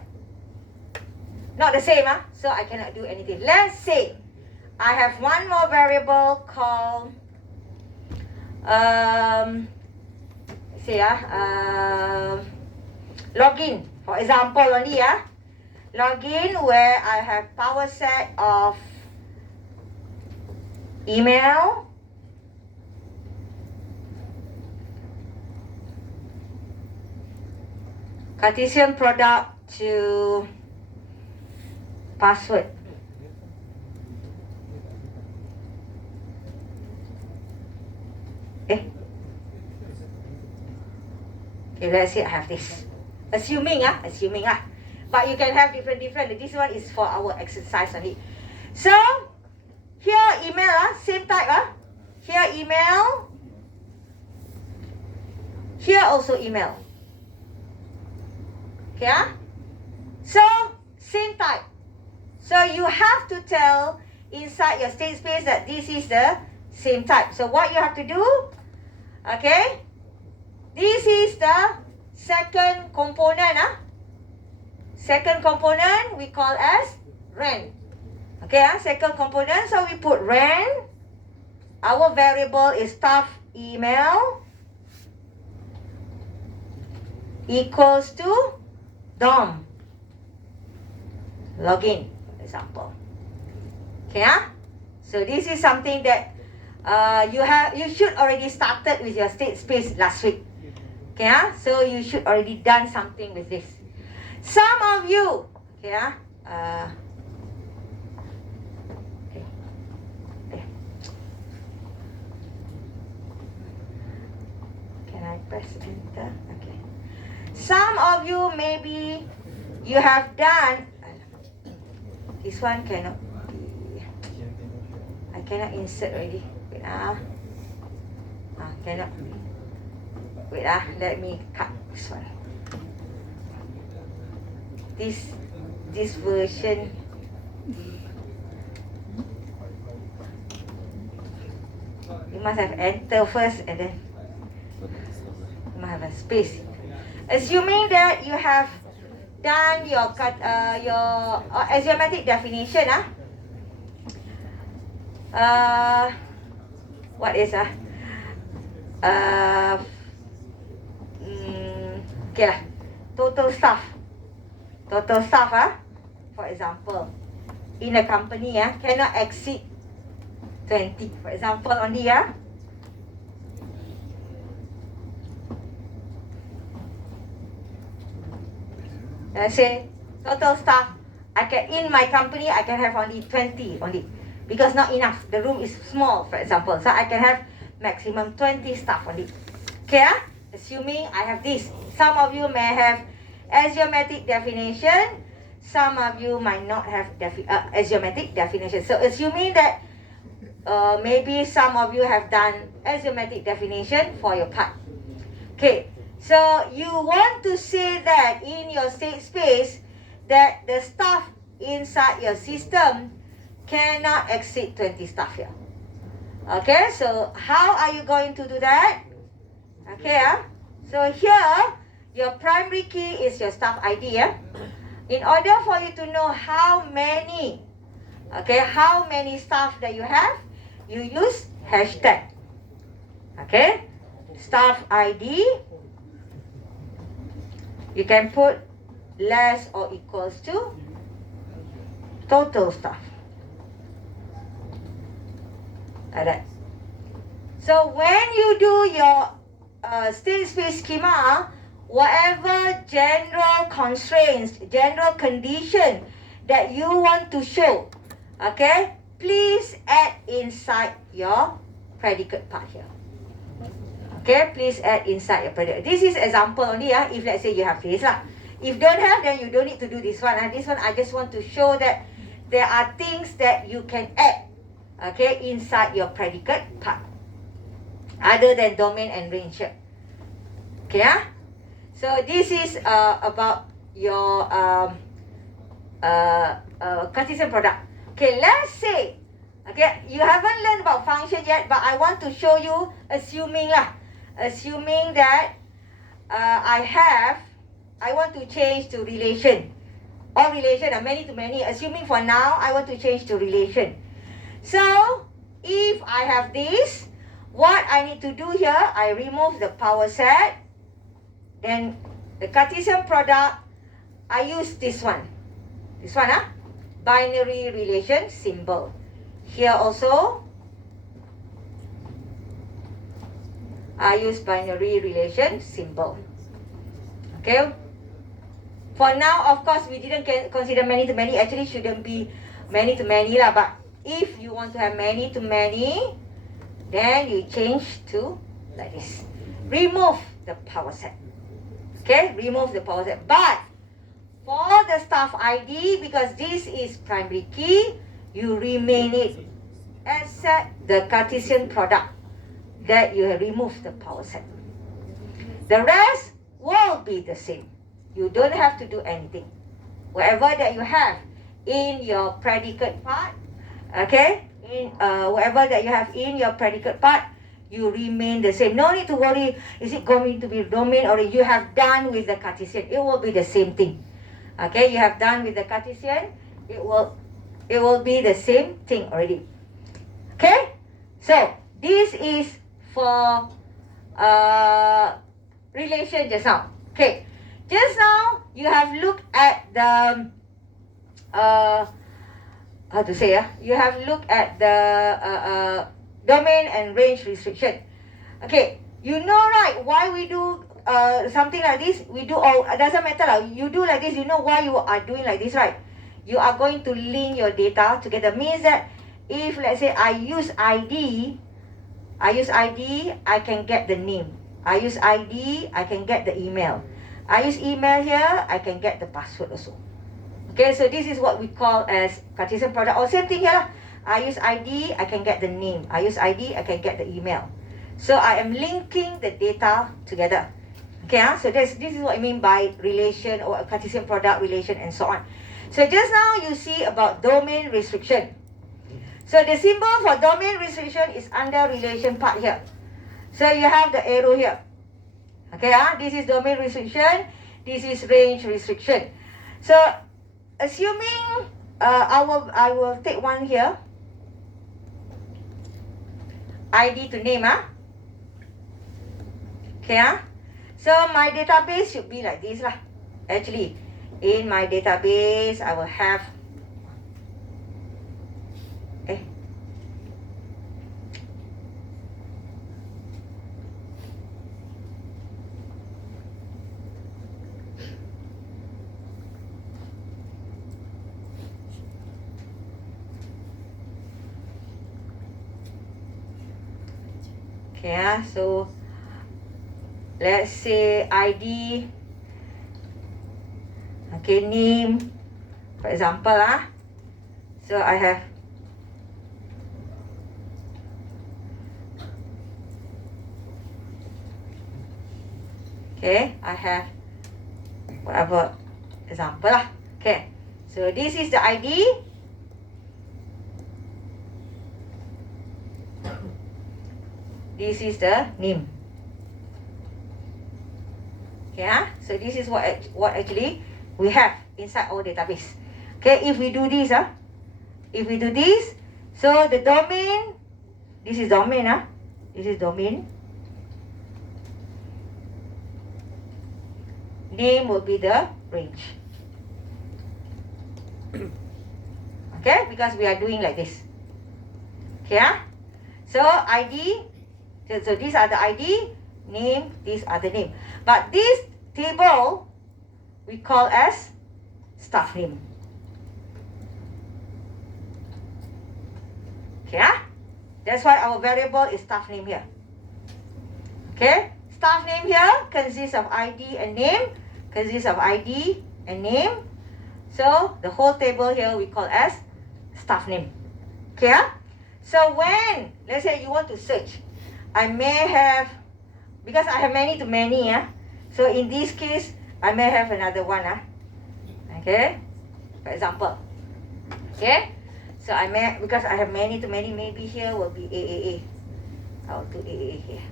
Not the same, so I cannot do anything. Let's say I have one more variable called login, for example only, login, where I have power set of email, Cartesian product to password. Okay, let's say I have this. Assuming. But you can have different. This one is for our exercise only. So, here email, same type. Here email. Here also email. Okay, so same type. So you have to tell inside your state space that this is the same type. So what you have to do, okay, this is the second component. Second component we call as ren. Okay, second component. So we put ren. Our variable is staff email equals to DOM, login, for example. Okay, so this is something that you should already started with your state space last week. Okay, so you should already done something with this. Some of you, okay, can I press enter? Okay. Some of you maybe you have done. This one cannot be. I cannot insert already. Wait, cannot be. Wait, let me cut this one. This version. You must have enter first and then you must have a space. Assuming that you have done your axiomatic definition, what is okay lah. Total staff, for example, in a company cannot exceed 20, for example, only let's say total staff, in my company I can have only 20 only, because not enough, the room is small, for example, so I can have maximum 20 staff only. Okay, assuming I have this. Some of you may have axiomatic definition, some of you might not have axiomatic definition. So assuming that maybe some of you have done axiomatic definition for your part. Okay, so you want to say that in your state space that the staff inside your system cannot exceed 20 staff here. Okay, so how are you going to do that? Okay, so here your primary key is your staff ID. In order for you to know how many staff that you have, you use hashtag. Okay, staff ID. You can put less or equals to total staff. Like that. So when you do your state space schema, whatever general constraints, general condition that you want to show, okay, please add inside your predicate part here. Okay, please add inside your predicate. This is example only, if let's say you have this lah. If don't have, then you don't need to do this one. This one I just want to show that there are things that you can add, okay, inside your predicate part, other than domain and range. Okay, so this is about your Cartesian product. Okay, let's say, okay, you haven't learned about function yet, but I want to show you, assuming that I want to change to relation, or relation, many to many. Assuming for now, I want to change to relation. So, if I have this, what I need to do here, I remove the power set. Then the Cartesian product, I use this one. Binary relation symbol. Here also, I use binary relation symbol. Okay. For now, of course, we didn't consider many to many. Actually, shouldn't be many to many lah. But if you want to have many to many, then you change to like this. Remove the power set. Okay, remove the power set. But for the staff ID, because this is primary key, you remain it, except the Cartesian product that you have removed the power set. The rest will be the same. You don't have to do anything. Whatever that you have in your predicate part, okay, whatever that you have in your predicate part, you remain the same. No need to worry, is it going to be domain or you have done with the Cartesian? It will be the same thing. Okay, you have done with the Cartesian, it will be the same thing already. Okay, so this is for relation just now. Okay, just now you have looked at the you have looked at the domain and range restriction. Okay, you know right why we do something like this? We do all, doesn't matter. You do like this, you know why you are doing like this, right? You are going to link your data together. Means that if let's say I use ID, I can get the name. I use ID, I can get the email. I use email here, I can get the password also. Okay, so this is what we call as Cartesian product. Or same thing here lah. I use ID, I can get the name. I use ID, I can get the email. So I am linking the data together. Okay, so this is what I mean by relation or a Cartesian product relation and so on. So just now you see about domain restriction. So the symbol for domain restriction is under relation part here. So you have the arrow here. Okay, this is domain restriction, this is range restriction. So assuming I will take one here. ID to name, okay, so my database should be like this lah. Actually, in my database, I will have okay, so let's say ID, okay, name, for example, so I have whatever example lah. Okay, so this is the ID. This is the name. Okay, so this is what actually we have inside our database. Okay, if we do this, so the domain, this is domain, this is domain. Name will be the range. Okay, because we are doing like this. Okay, so ID. So these are the ID, name, these are the name. But this table, we call as staff name. Okay, that's why our variable is staff name here. Okay, staff name here consists of ID and name, So the whole table here we call as staff name. Okay, so when, let's say you want to search, I may have, because I have many to many, so in this case, I may have another one, okay, for example, okay, so I may, because I have many to many, maybe here will be AAA, I'll do AAA here,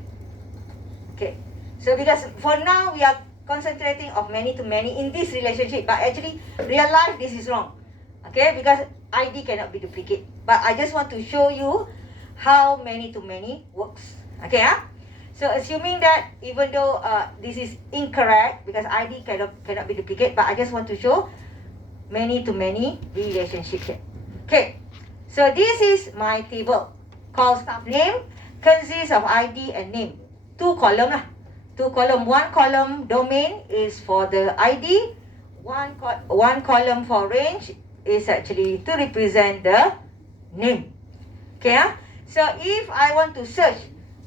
okay, so because for now, we are concentrating of many to many in this relationship, but actually, real life, this is wrong, okay, because ID cannot be duplicated, but I just want to show you how many to many works. Okay, so assuming that even though this is incorrect because ID cannot be duplicated, but I just want to show many to many relationship here. Okay, so this is my table called staff name, consists of ID and name. Two column. One column domain is for the ID. One column for range is actually to represent the name. Okay, so if I want to search,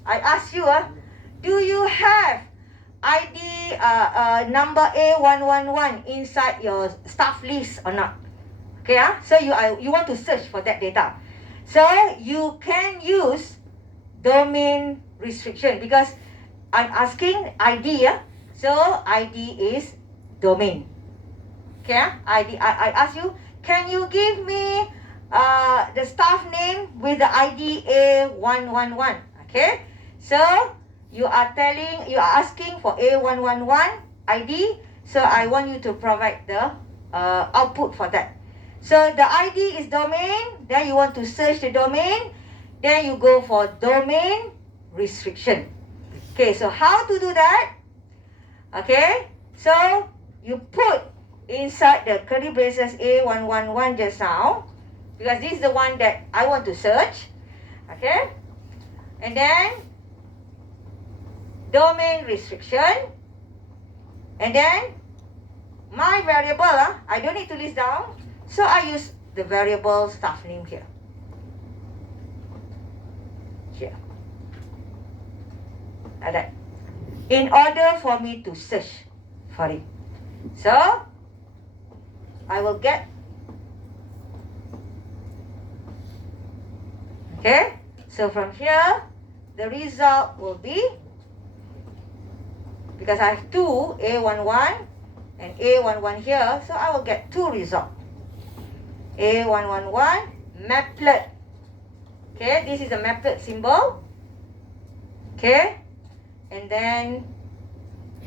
I ask you, do you have ID number A111 inside your staff list or not? Okay, so you want to search for that data. So you can use domain restriction because I'm asking ID, so ID is domain. Okay, ID. I ask you, can you give me the staff name with the ID A111? Okay, so you are asking for A111 ID, so I want you to provide the output for that. So the ID is domain, then you want to search the domain, then you go for domain restriction. Okay, so how to do that? Okay, so you put inside the curly braces A111 just now, because this is the one that I want to search. Okay, and then domain restriction, and then my variable, I don't need to list down, so I use the variable staff name here. Like that, in order for me to search for it. So I will get, okay, so from here the result will be, because I have two, A11 and A11 here, so I will get two results. A111 maplet. Okay, this is a maplet symbol. Okay, and then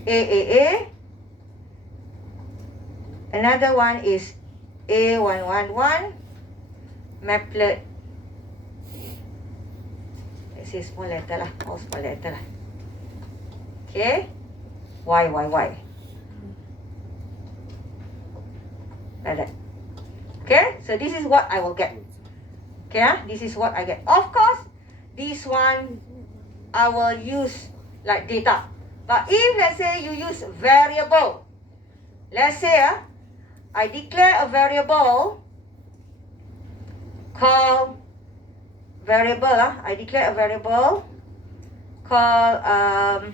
AAA. Another one is A111 maplet. This is small letter lah, all small letter lah. Okay, Y. Like that. Okay, so this is what I will get. Okay, this is what I get. Of course, this one I will use like data. But if let's say you use variable, let's say I declare a variable called I declare a variable called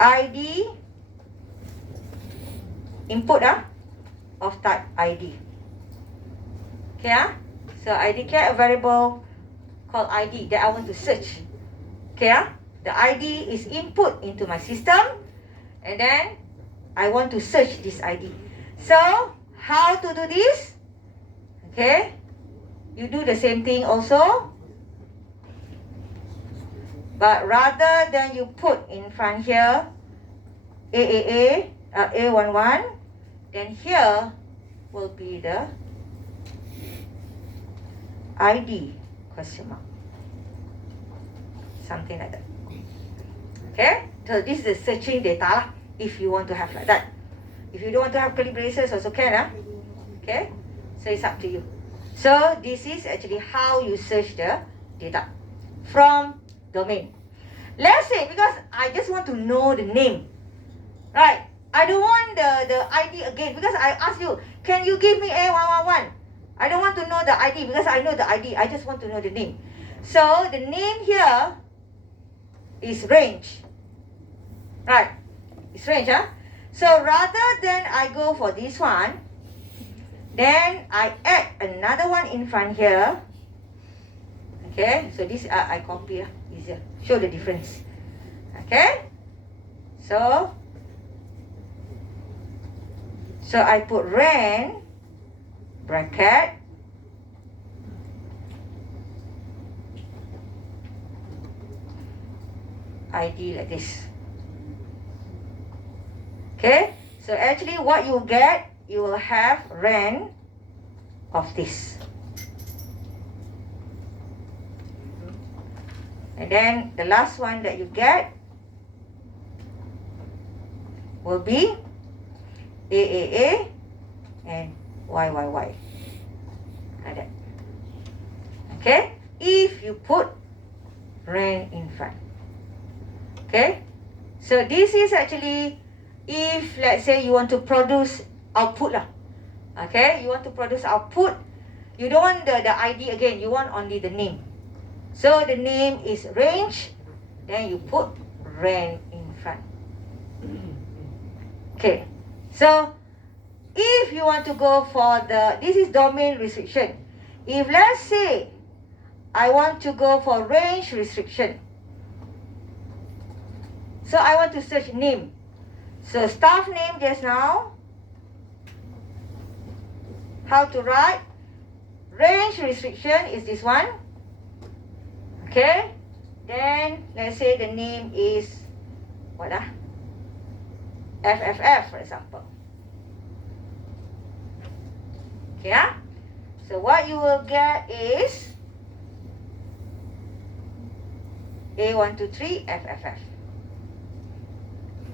ID input of type ID. Okay, so I declare a variable called ID that I want to search. Okay, the ID is input into my system, and then I want to search this ID. So how to do this? Okay, you do the same thing also, but rather than you put in front here A11, then here will be the ID question mark, something like that. Okay, so this is the searching data lah, if you want to have like that. If you don't want to have curly braces, also can. Okay, so it's up to you. So this is actually how you search the data from domain. Let's say, because I just want to know the name, right? I don't want the ID again, because I asked you, can you give me A111? I don't want to know the ID because I know the ID. I just want to know the name. So the name here is range. Right? It's range, So rather than I go for this one, then I add another one in front here. Okay? So this I copy, easier. Show the difference. Okay? So I put ran bracket ID like this. Okay, so actually what you get, you will have ran of this, and then the last one that you get will be AAA and YYY, like that. Okay, if you put ran in front. Okay, so this is actually if let's say you want to produce output lah. Okay, you want to produce output, you don't want the ID again, you want only the name. So the name is range, then you put ran in front. Okay, so if you want to go for this is domain restriction. If let's say I want to go for range restriction, so I want to search name. So staff name just now. How to write? Range restriction is this one. Okay. Then let's say the name is what? FFF, for example. Okay. So what you will get is A123 FFF.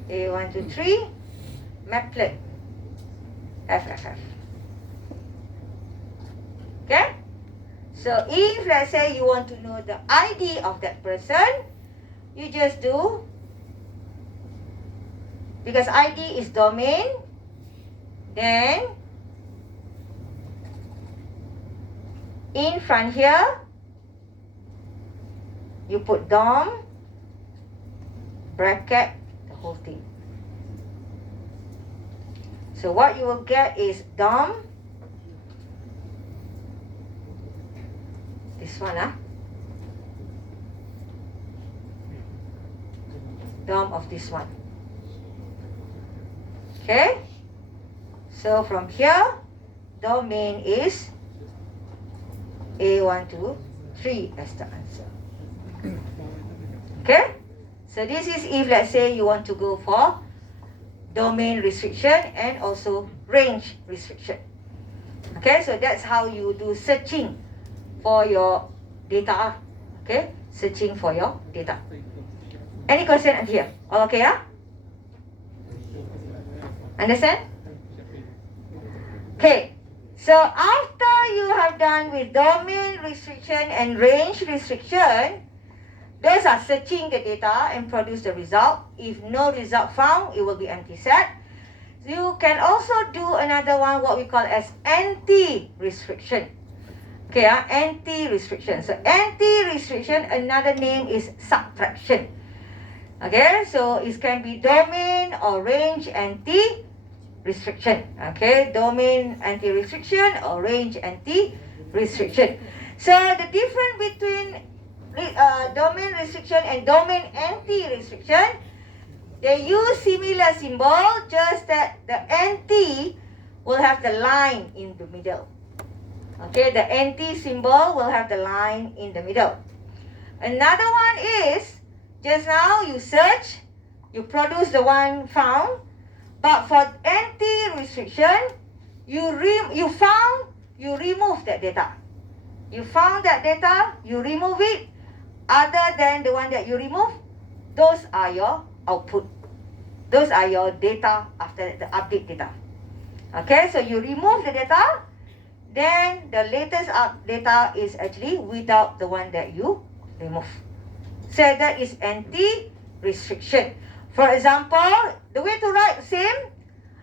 A123 maplet FFF. Okay? So if let's say you want to know the ID of that person, you just do, because ID is domain, then in front here you put DOM bracket the whole thing. So what you will get is DOM, this one DOM of this one. Okay, so from here, domain is A123 as the answer. Okay, so this is if, let's say, you want to go for domain restriction and also range restriction. Okay, so that's how you do searching for your data. Okay, searching for your data. Any question at here? All okay, yeah? Understand? Okay, so after you have done with domain restriction and range restriction, those are searching the data and produce the result. If no result found, it will be empty set. You can also do another one, what we call as anti-restriction. Okay, anti-restriction. So anti-restriction, another name is subtraction. Okay, so it can be domain or range anti-restriction. Okay, domain anti-restriction or range anti-restriction. So the difference between domain restriction and domain anti-restriction, they use similar symbol, just that the anti will have the line in the middle. Okay, the anti symbol will have the line in the middle. Another one is, just now you search, you produce the one found, but for anti-restriction, you remove that data. You found that data, you remove it. Other than the one that you remove, those are your output. Those are your data after the update data. Okay, so you remove the data, then the latest data is actually without the one that you remove. So that is anti-restriction. For example, the way to write same.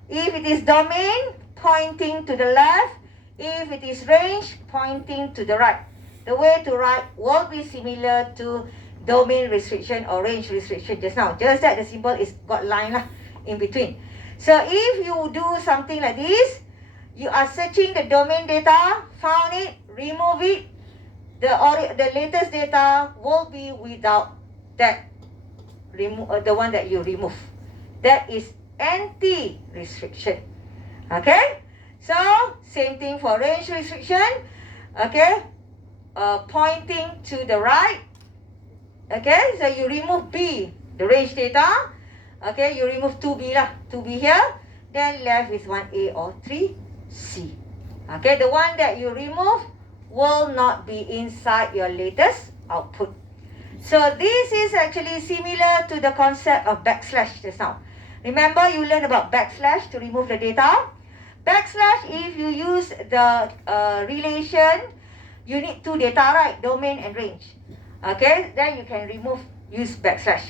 If it is domain, pointing to the left. If it is range, pointing to the right. The way to write will be similar to domain restriction or range restriction just now. Just that the symbol is got line in between. So if you do something like this, you are searching the domain data, found it, remove it. The latest data will be without that the one that you remove. That is anti-restriction. Okay? So same thing for range restriction. Okay? Pointing to the right. Okay, so you remove B, the range data. Okay, you remove 2B 2B here. Then left with 1A or 3C. Okay, the one that you remove will not be inside your latest output. So this is actually similar to the concept of backslash just now. Remember, you learned about backslash to remove the data. Backslash, if you use the relation, you need two data, right? Domain and range. Okay, then you can use backslash.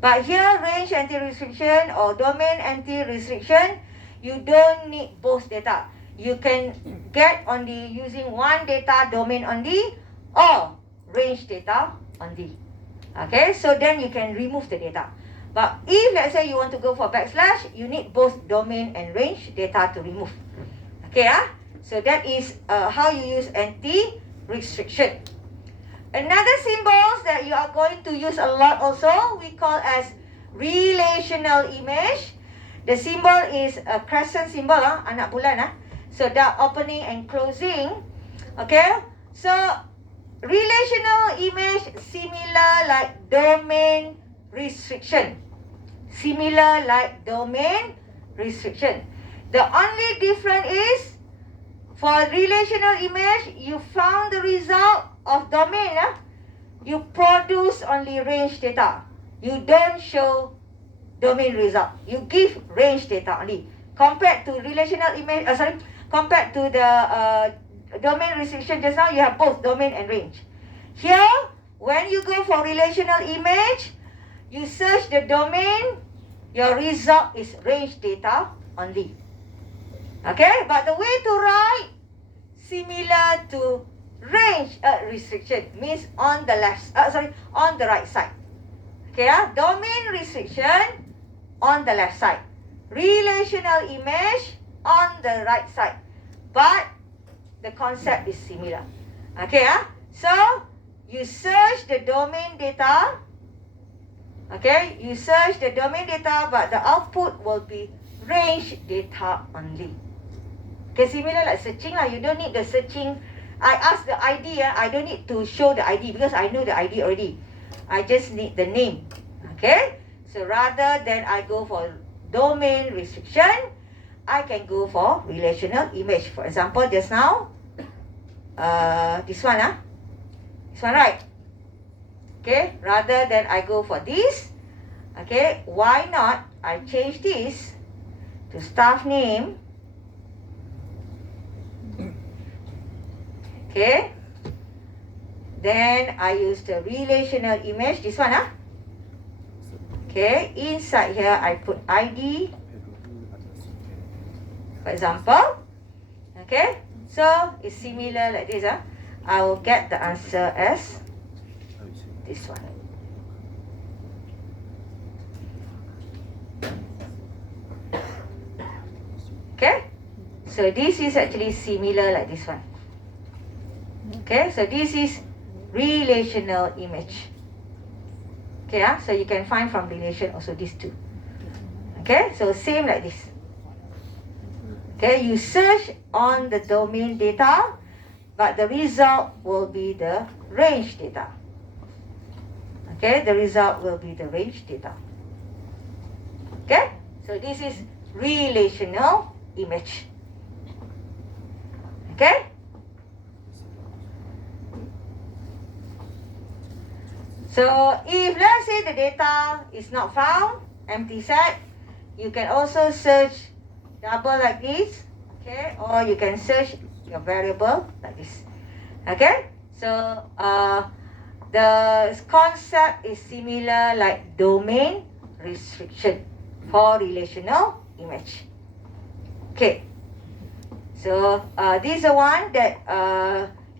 But here, range anti-restriction or domain anti-restriction, you don't need both data. You can get only using one data, domain only, or range data only. Okay, so then you can remove the data. But if, let's say, you want to go for backslash, you need both domain and range data to remove. Okay, so that is how you use anti-restriction. Another symbols that you are going to use a lot also, we call as relational image. The symbol is a crescent symbol, anak bulan. So the opening and closing. Okay, so relational image similar like domain restriction. Similar like domain restriction. The only difference is, for relational image, you found the result of domain. You produce only range data. You don't show domain result. You give range data only. Compared to relational image, compared to the domain restriction just now, you have both domain and range. Here, when you go for relational image, you search the domain, your result is range data only. Okay, but the way to write, similar to range restriction, means on the on the right side. Okay, domain restriction on the left side. Relational image on the right side. But the concept is similar. Okay, so you search the domain data, Okay, you search the domain data, but the output will be range data only. Okay, similar like searching lah. You don't need the searching. I ask the ID, I don't need to show the ID because I know the ID already. I just need the name. Okay, so rather than I go for domain restriction, I can go for relational image. For example, just now, this one, this one, right? Okay, rather than I go for this, okay, why not I change this to staff name? Okay, then I use the relational image, this one, okay, inside here I put ID, for example. Okay, so it's similar like this. I will get the answer as this one. Okay, so this is actually similar like this one. Okay, so this is relational image. Okay, so you can find from relation also these two. Okay, so same like this. Okay, you search on the domain data, but the result will be the range data. Okay, the result will be the range data. Okay, so this is relational image. Okay, so if let's say the data is not found, empty set, you can also search double like this, okay, or you can search your variable like this. Okay, so the concept is similar like domain restriction for relational image. Okay, so this is the one that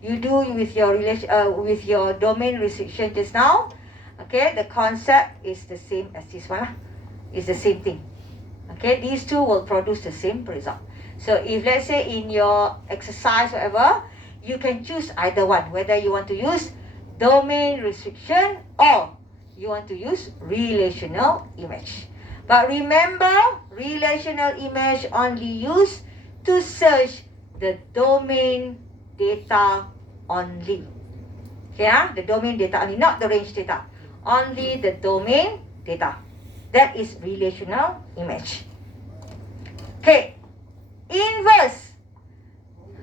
you do with your domain restriction just now. Okay, the concept is the same as this one. It's the same thing. Okay, these two will produce the same result. So if let's say in your exercise whatever, you can choose either one, whether you want to use domain restriction or you want to use relational image. But remember, relational image only used to search the domain data only. Okay, the domain data only, not the range data. Only the domain data. That is relational image. Okay, inverse.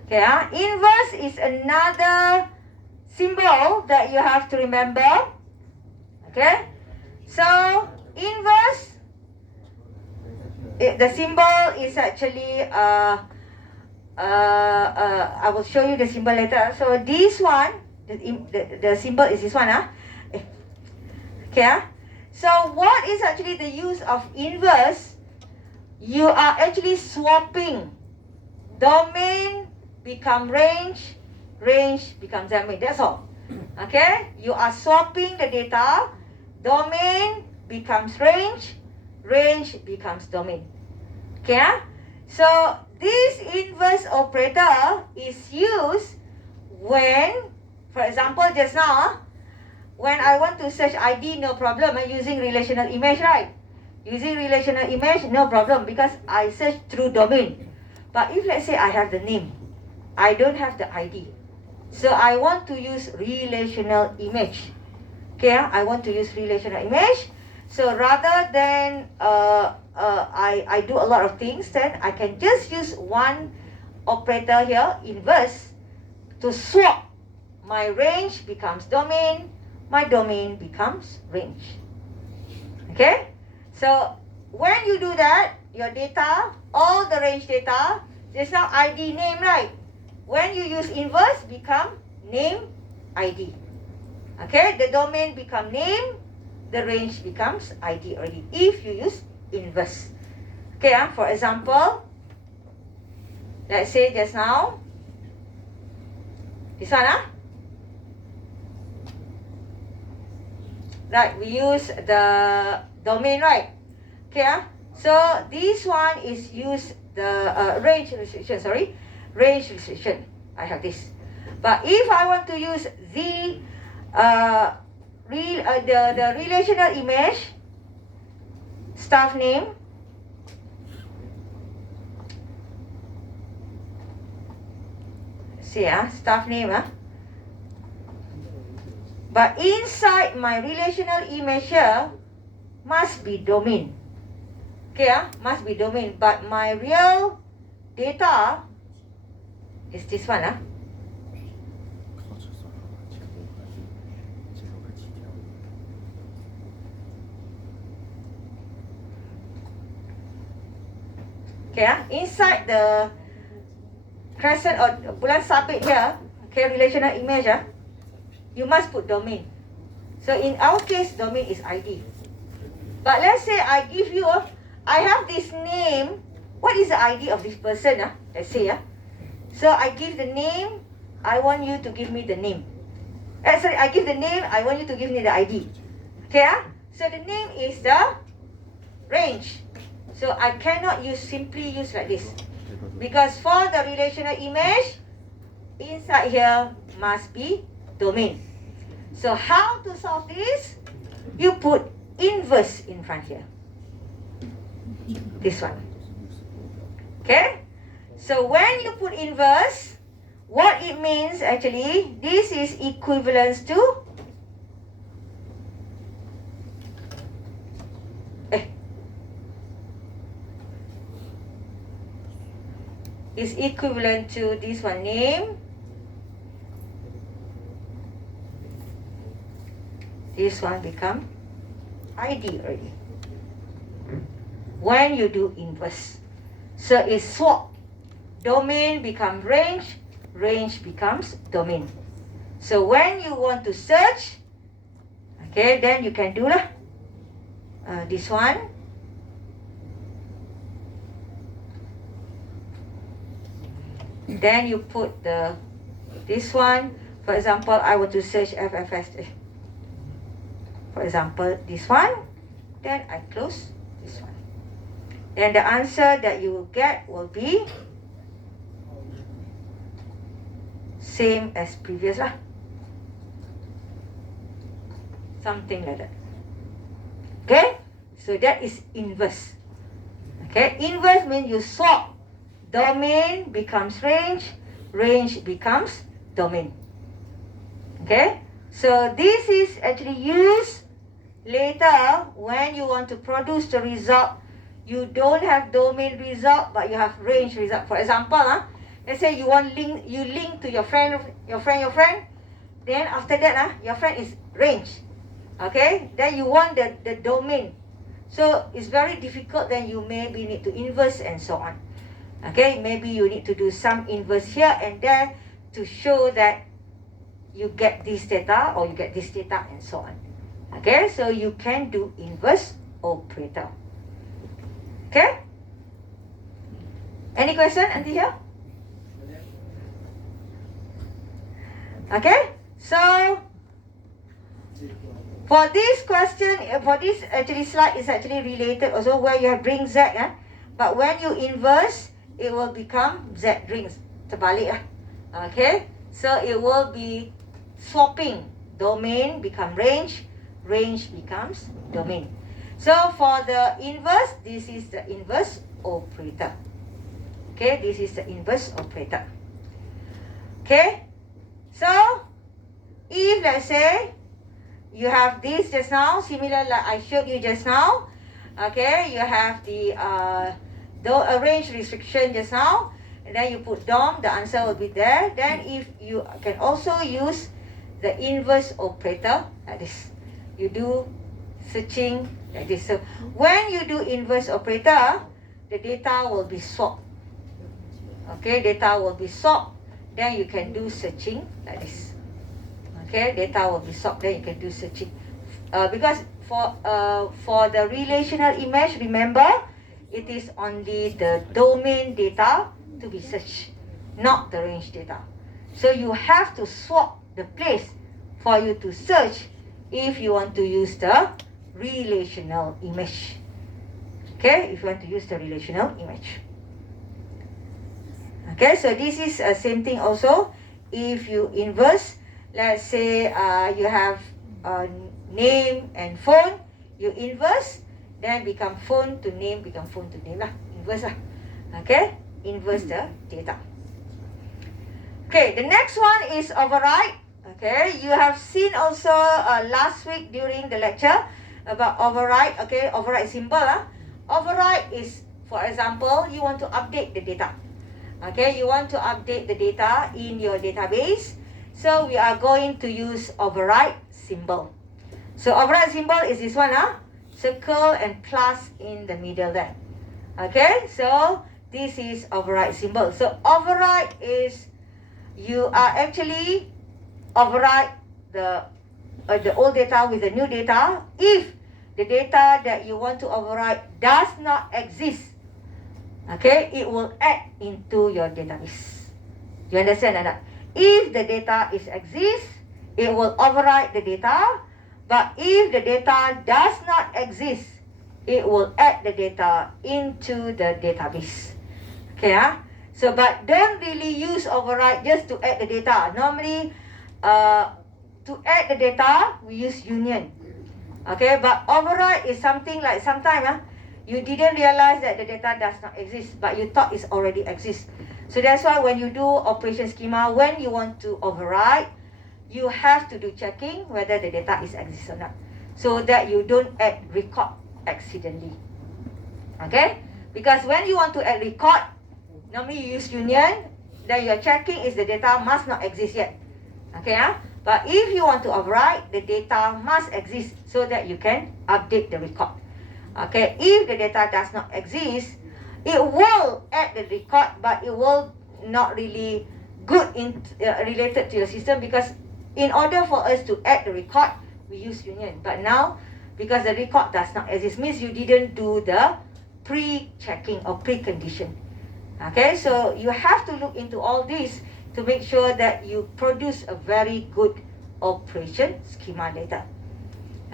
Okay, inverse is another symbol that you have to remember. Okay, so inverse, the symbol is actually I will show you the symbol later. So this one, the symbol is this one. Okay, so what is actually the use of inverse? You are actually swapping domain become range, range becomes domain. That's all. Okay, you are swapping the data. Domain becomes range, range becomes domain. Okay, so this inverse operator is used when, for example, just now, when I want to search ID, no problem. I'm using relational image, right? Using relational image, no problem, because I search through domain. But if let's say I have the name, I don't have the ID. So I want to use relational image. Okay, I want to use relational image. So rather than I do a lot of things, then I can just use one operator here, inverse, to swap. My range becomes domain, my domain becomes range. Okay, so when you do that, your data, all the range data, there's now ID name, right? When you use inverse, become name ID. Okay, the domain become name, the range becomes ID already if you use inverse. Okay, for example, let's say just now, this one, right, we use the domain, right? Okay, so this one is use the range restriction, range restriction. I have this. But if I want to use the relational image, staff name. See, staff name. But inside my relational image here must be domain. Okay, must be domain. But my real data is this one. 靠这算好了，前后还是前后可7条。Okay, inside the crescent or bulan sabit here, okay, relational image, you must put domain. So in our case, domain is ID. But let's say I give you, I have this name. What is the ID of this person? Let's say, so I give the name. I want you to give me the name. Sorry, I give the name. I want you to give me the ID. Okay, so the name is the range. So I cannot simply use like this. Because for the relational image, inside here must be domain. So how to solve this? You put inverse in front here. This one. Okay? So when you put inverse, what it means actually, this is equivalence to is equivalent to this one, name. This one become ID already. When you do inverse. So it's swap. Domain becomes range. Range becomes domain. So when you want to search, okay, then you can do this one. Then you put this one. For example, I want to search FFS. For example, this one. Then I close this one. Then the answer that you will get will be same as previous something like that. Okay, so that is inverse. Okay, inverse means you swap. Domain becomes range, range becomes domain. Okay, so this is actually used later when you want to produce the result. You don't have domain result, but you have range result. For example, let's say you link to your friend. Then after that, your friend is range. Okay, then you want the domain. So it's very difficult. Then you maybe need to inverse and so on. Okay, maybe you need to do some inverse here and there to show that you get this data or you get this data and so on. Okay, so you can do inverse operator. Okay? Any question until here? Okay, so for this question, for this actually slide is actually related also where you have bring Z, but when you inverse, it will become Z rings. Terbalik. Okay, so it will be swapping. Domain become range, range becomes domain. So for the inverse, this is the inverse operator. Okay, this is the inverse operator. Okay, so if let's say you have this just now, similar like I showed you just now. Okay, you have the range restriction just now, and then you put DOM, the answer will be there. Then if you can also use the inverse operator like this, you do searching like this. So when you do inverse operator, the data will be swapped. Okay, data will be swapped. Then you can do searching like this. Okay, data will be swapped. Then you can do searching. Because for the relational image, remember, it is only the domain data to be searched, not the range data. So you have to swap the place for you to search if you want to use the relational image. Okay, if you want to use the relational image. Okay, so this is the same thing also. If you inverse, let's say you have name and phone, you inverse, then become phone to name, become phone to name lah. Inverse lah. Okay, inverse the data. Okay, the next one is override. Okay, you have seen also last week during the lecture about override. Okay, override symbol. Override is, for example, you want to update the data. Okay, you want to update the data in your database. So we are going to use override symbol. So override symbol is this one, circle and plus in the middle there. Okay, so this is override symbol. So override is you are actually override the old data with the new data if the data that you want to override does not exist. Okay, it will add into your database. You understand or not? If the data exists, it will override the data. But if the data does not exist, it will add the data into the database. Okay, so but don't really use override just to add the data. Normally, to add the data, we use union. Okay, but override is something like sometimes you didn't realize that the data does not exist, but you thought it already exists. So that's why when you do operation schema, when you want to override, you have to do checking whether the data is exist or not, so that you don't add record accidentally. Okay, because when you want to add record, normally you use union, then you are checking is the data must not exist yet. Okay, but if you want to override, the data must exist so that you can update the record. Okay, if the data does not exist, it will add the record, but it will not really good related to your system, because in order for us to add the record, we use union. But now, because the record does not exist, means you didn't do the pre-checking or precondition. Okay, so you have to look into all this to make sure that you produce a very good operation schema later.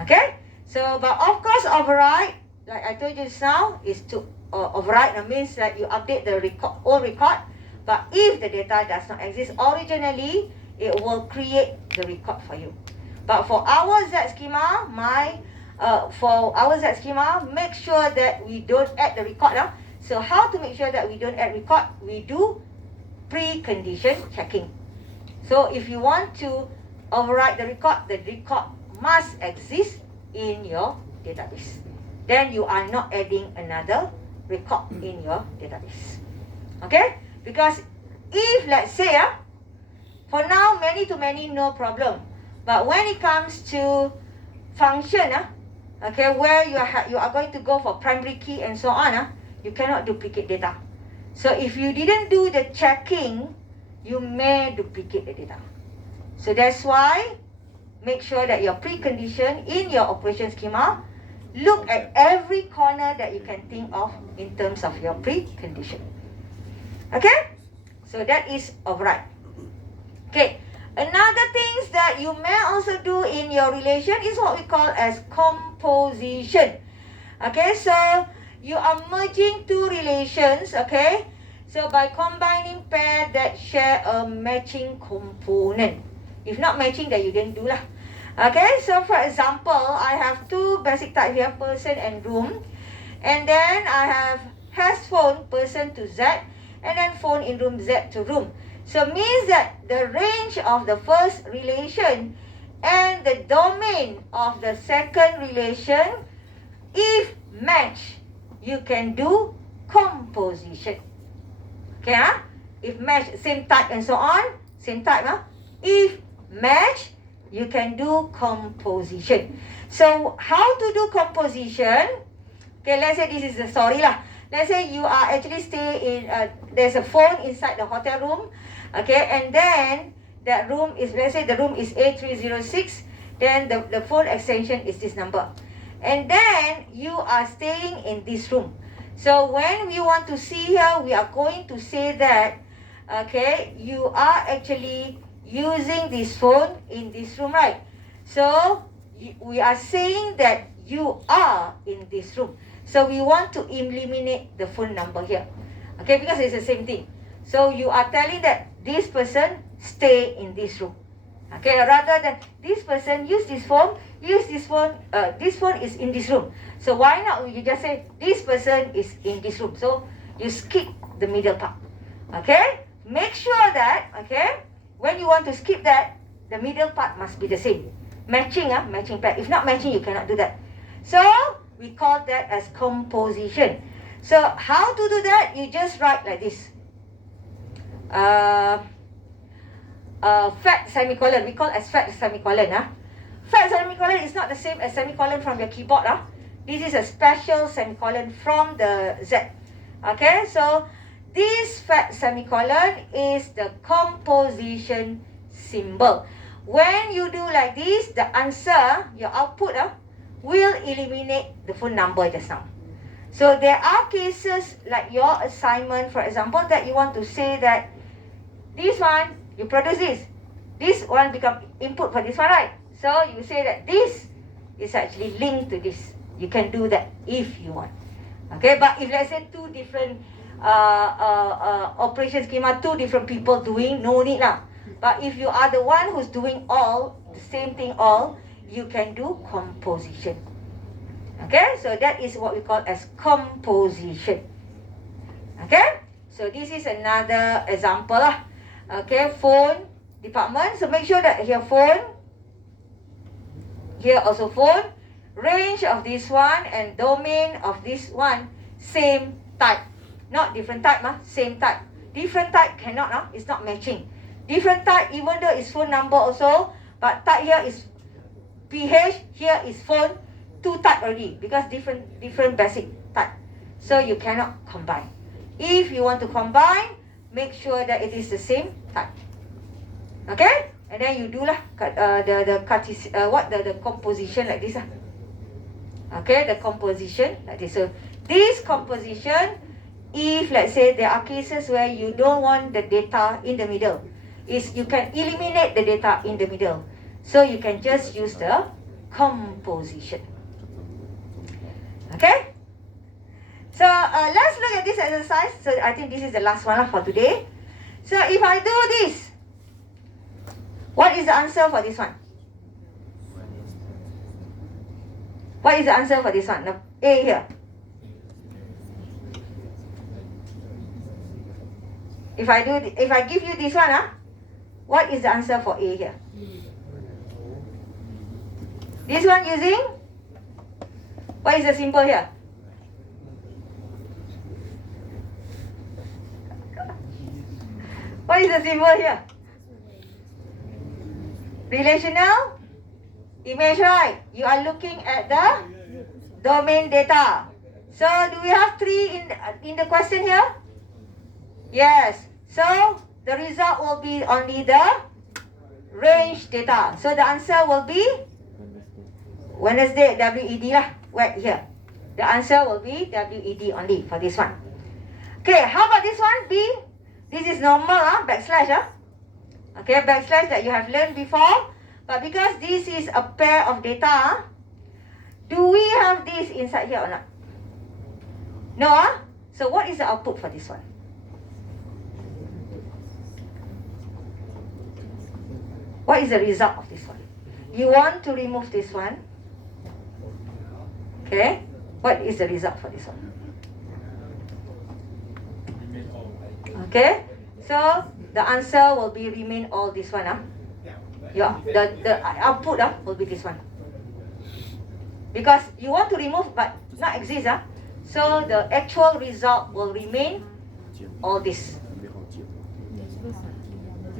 Okay, so but of course override, like I told you just now, is to override. That means that you update the old record. But if the data does not exist originally, it will create the record for you. But for our Z schema, make sure that we don't add the record. So how to make sure that we don't add record? We do precondition checking. So if you want to override the record must exist in your database. Then you are not adding another record in your database. Okay? Because if, let's say, for now, many to many, no problem. But when it comes to function, okay, where you are going to go for primary key and so on, you cannot duplicate data. So if you didn't do the checking, you may duplicate the data. So that's why, make sure that your precondition in your operation schema, look at every corner that you can think of in terms of your precondition. Okay? So that is override. Okay. Another things that you may also do in your relation is what we call as composition. Okay, so you are merging two relations, okay? So by combining pair that share a matching component. If not matching, then you didn't do lah. Okay, so for example, I have two basic type here, person and room. And then I have has phone, person to Z, and then phone in room Z to room. So means that the range of the first relation and the domain of the second relation, if match, you can do composition. Okay, if match, same type and so on, same type. If match, you can do composition. So how to do composition? Okay, let's say this is the story lah. Let's say you are actually stay in, there's a phone inside the hotel room. Okay, and then that room is, let's say the room is A306, then the phone extension is this number. And then you are staying in this room. So when we want to see here, we are going to say that, okay, you are actually using this phone in this room, right? So we are saying that you are in this room. So we want to eliminate the phone number here. Okay, because it's the same thing. So you are telling that this person stay in this room. Okay, rather than this person use this phone, this phone is in this room. So why not you just say this person is in this room. So you skip the middle part. Okay, make sure that, okay, when you want to skip that, the middle part must be the same. Matching, matching pair. If not matching, you cannot do that. So we call that as composition. So how to do that? You just write like this. Fat semicolon. We call as fat semicolon. Fat semicolon is not the same as semicolon from your keyboard. This is a special semicolon from the Z. Okay, so this fat semicolon is the composition symbol. When you do like this, the answer, your output, will eliminate the full number just now. So there are cases like your assignment, for example, that you want to say that this one, you produce this. This one become input for this one, right? So you say that this is actually linked to this. You can do that if you want. Okay, but if let's say two different operation schema, two different people doing, no need lah. But if you are the one who's doing all, the same thing all, you can do composition. Okay, so that is what we call as composition. Okay, so this is another example lah. Okay, phone department. So make sure that here phone, here also phone, range of this one and domain of this one, same type. Not different type, same type. Different type cannot, it's not matching. Different type, even though it's phone number also, but type here is PH, here is phone, two type already, because different basic type. So you cannot combine. If you want to combine, make sure that it is the same type. Okay? And then you do the composition like this. Okay, the composition like this. So this composition, if let's say there are cases where you don't want the data in the middle, is you can eliminate the data in the middle. So you can just use the composition. Okay? So let's look at this exercise. So I think this is the last one for today. So if I do this, what is the answer for this one? What is the answer for this one? The A here. If I give you this one, what is the answer for A here? This one using, what is the symbol here? What is the symbol here? Relational image, right? You are looking at the domain data. So do we have 3 in the question here? Yes. So the result will be only the range data. So the answer will be Wednesday, WED lah, right here. The answer will be WED only for this one. Okay, how about this one? B. This is normal, backslash. Okay, backslash that you have learned before. But because this is a pair of data, do we have this inside here or not? No, So what is the output for this one? What is the result of this one? You want to remove this one. Okay. What is the result for this one? Okay. So the answer will be remain all this one. Yeah. The output will be this one. Because you want to remove but not exist. So the actual result will remain all this.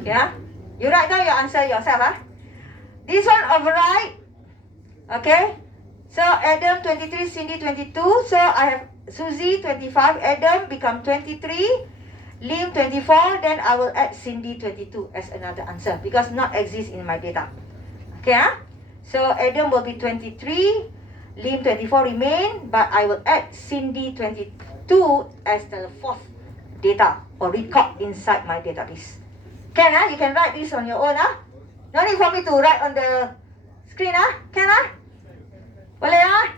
Yeah. You write down your answer yourself. This one override. Okay. So Adam 23, Cindy 22. So I have Susie 25. Adam become 23. Lim 24. Then I will add Cindy 22 as another answer because not exist in my data. Okay. So Adam will be 23. Lim 24 remain. But I will add Cindy 22 as the fourth data or record inside my database. Can you can write this on your own No need for me to write on the screen Can Boleh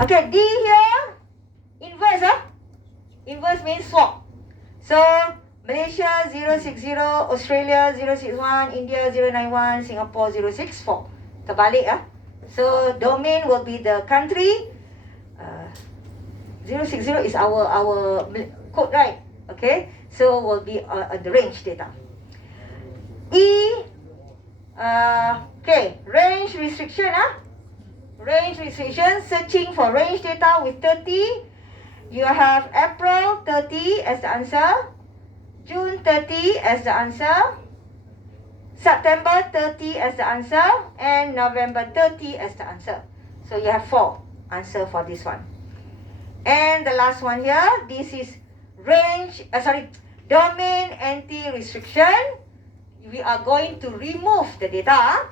Okay, D here inverse Inverse means swap. So Malaysia 060, Australia 061, India 091, Singapore 064. Terbalik ah. So domain will be the country. 060 is our code, right? Okay, so will be the range data. Okay, range restriction range restriction, searching for range data with 30. You have April 30 as the answer, June 30 as the answer, September 30 as the answer, and November 30 as the answer. So you have 4 answer for this one. And the last one here, this is domain anti-restriction. We are going to remove the data.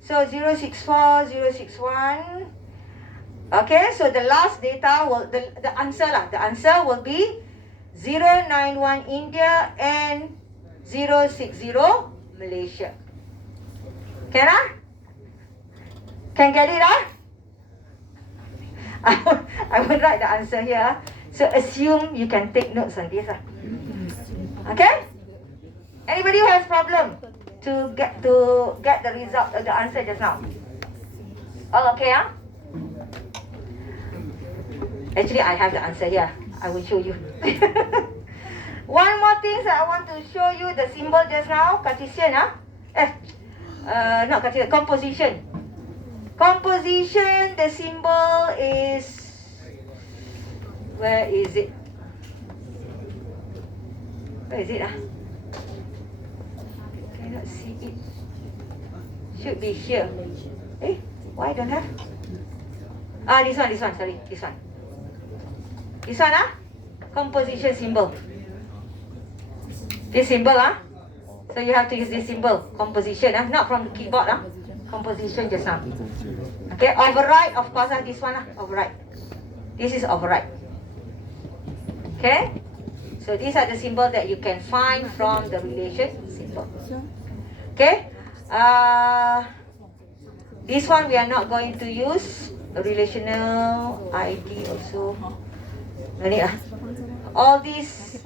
So 064, 061. Okay, so the last data will, the answer will be 091 India and 060 Malaysia. Can I? Can get it I will write the answer here. So assume you can take notes on this. Okay? Anybody who has problem to get the result of the answer just now? All okay, Actually, I have the answer here. I will show you. One more thing that I want to show you, the symbol just now, Cartesian, not Cartesian, composition. Composition, the symbol is, where is it? Where is it? Cannot see it. Should be here. Why don't have? This one, sorry, this one. This one, composition symbol. This symbol, So you have to use this symbol, composition, not from the keyboard, composition just now. Okay, override, of course, this one, override. This is override. Okay, so these are the symbols that you can find from the relation symbol. Okay, this one we are not going to use. Relational ID also. No need, all these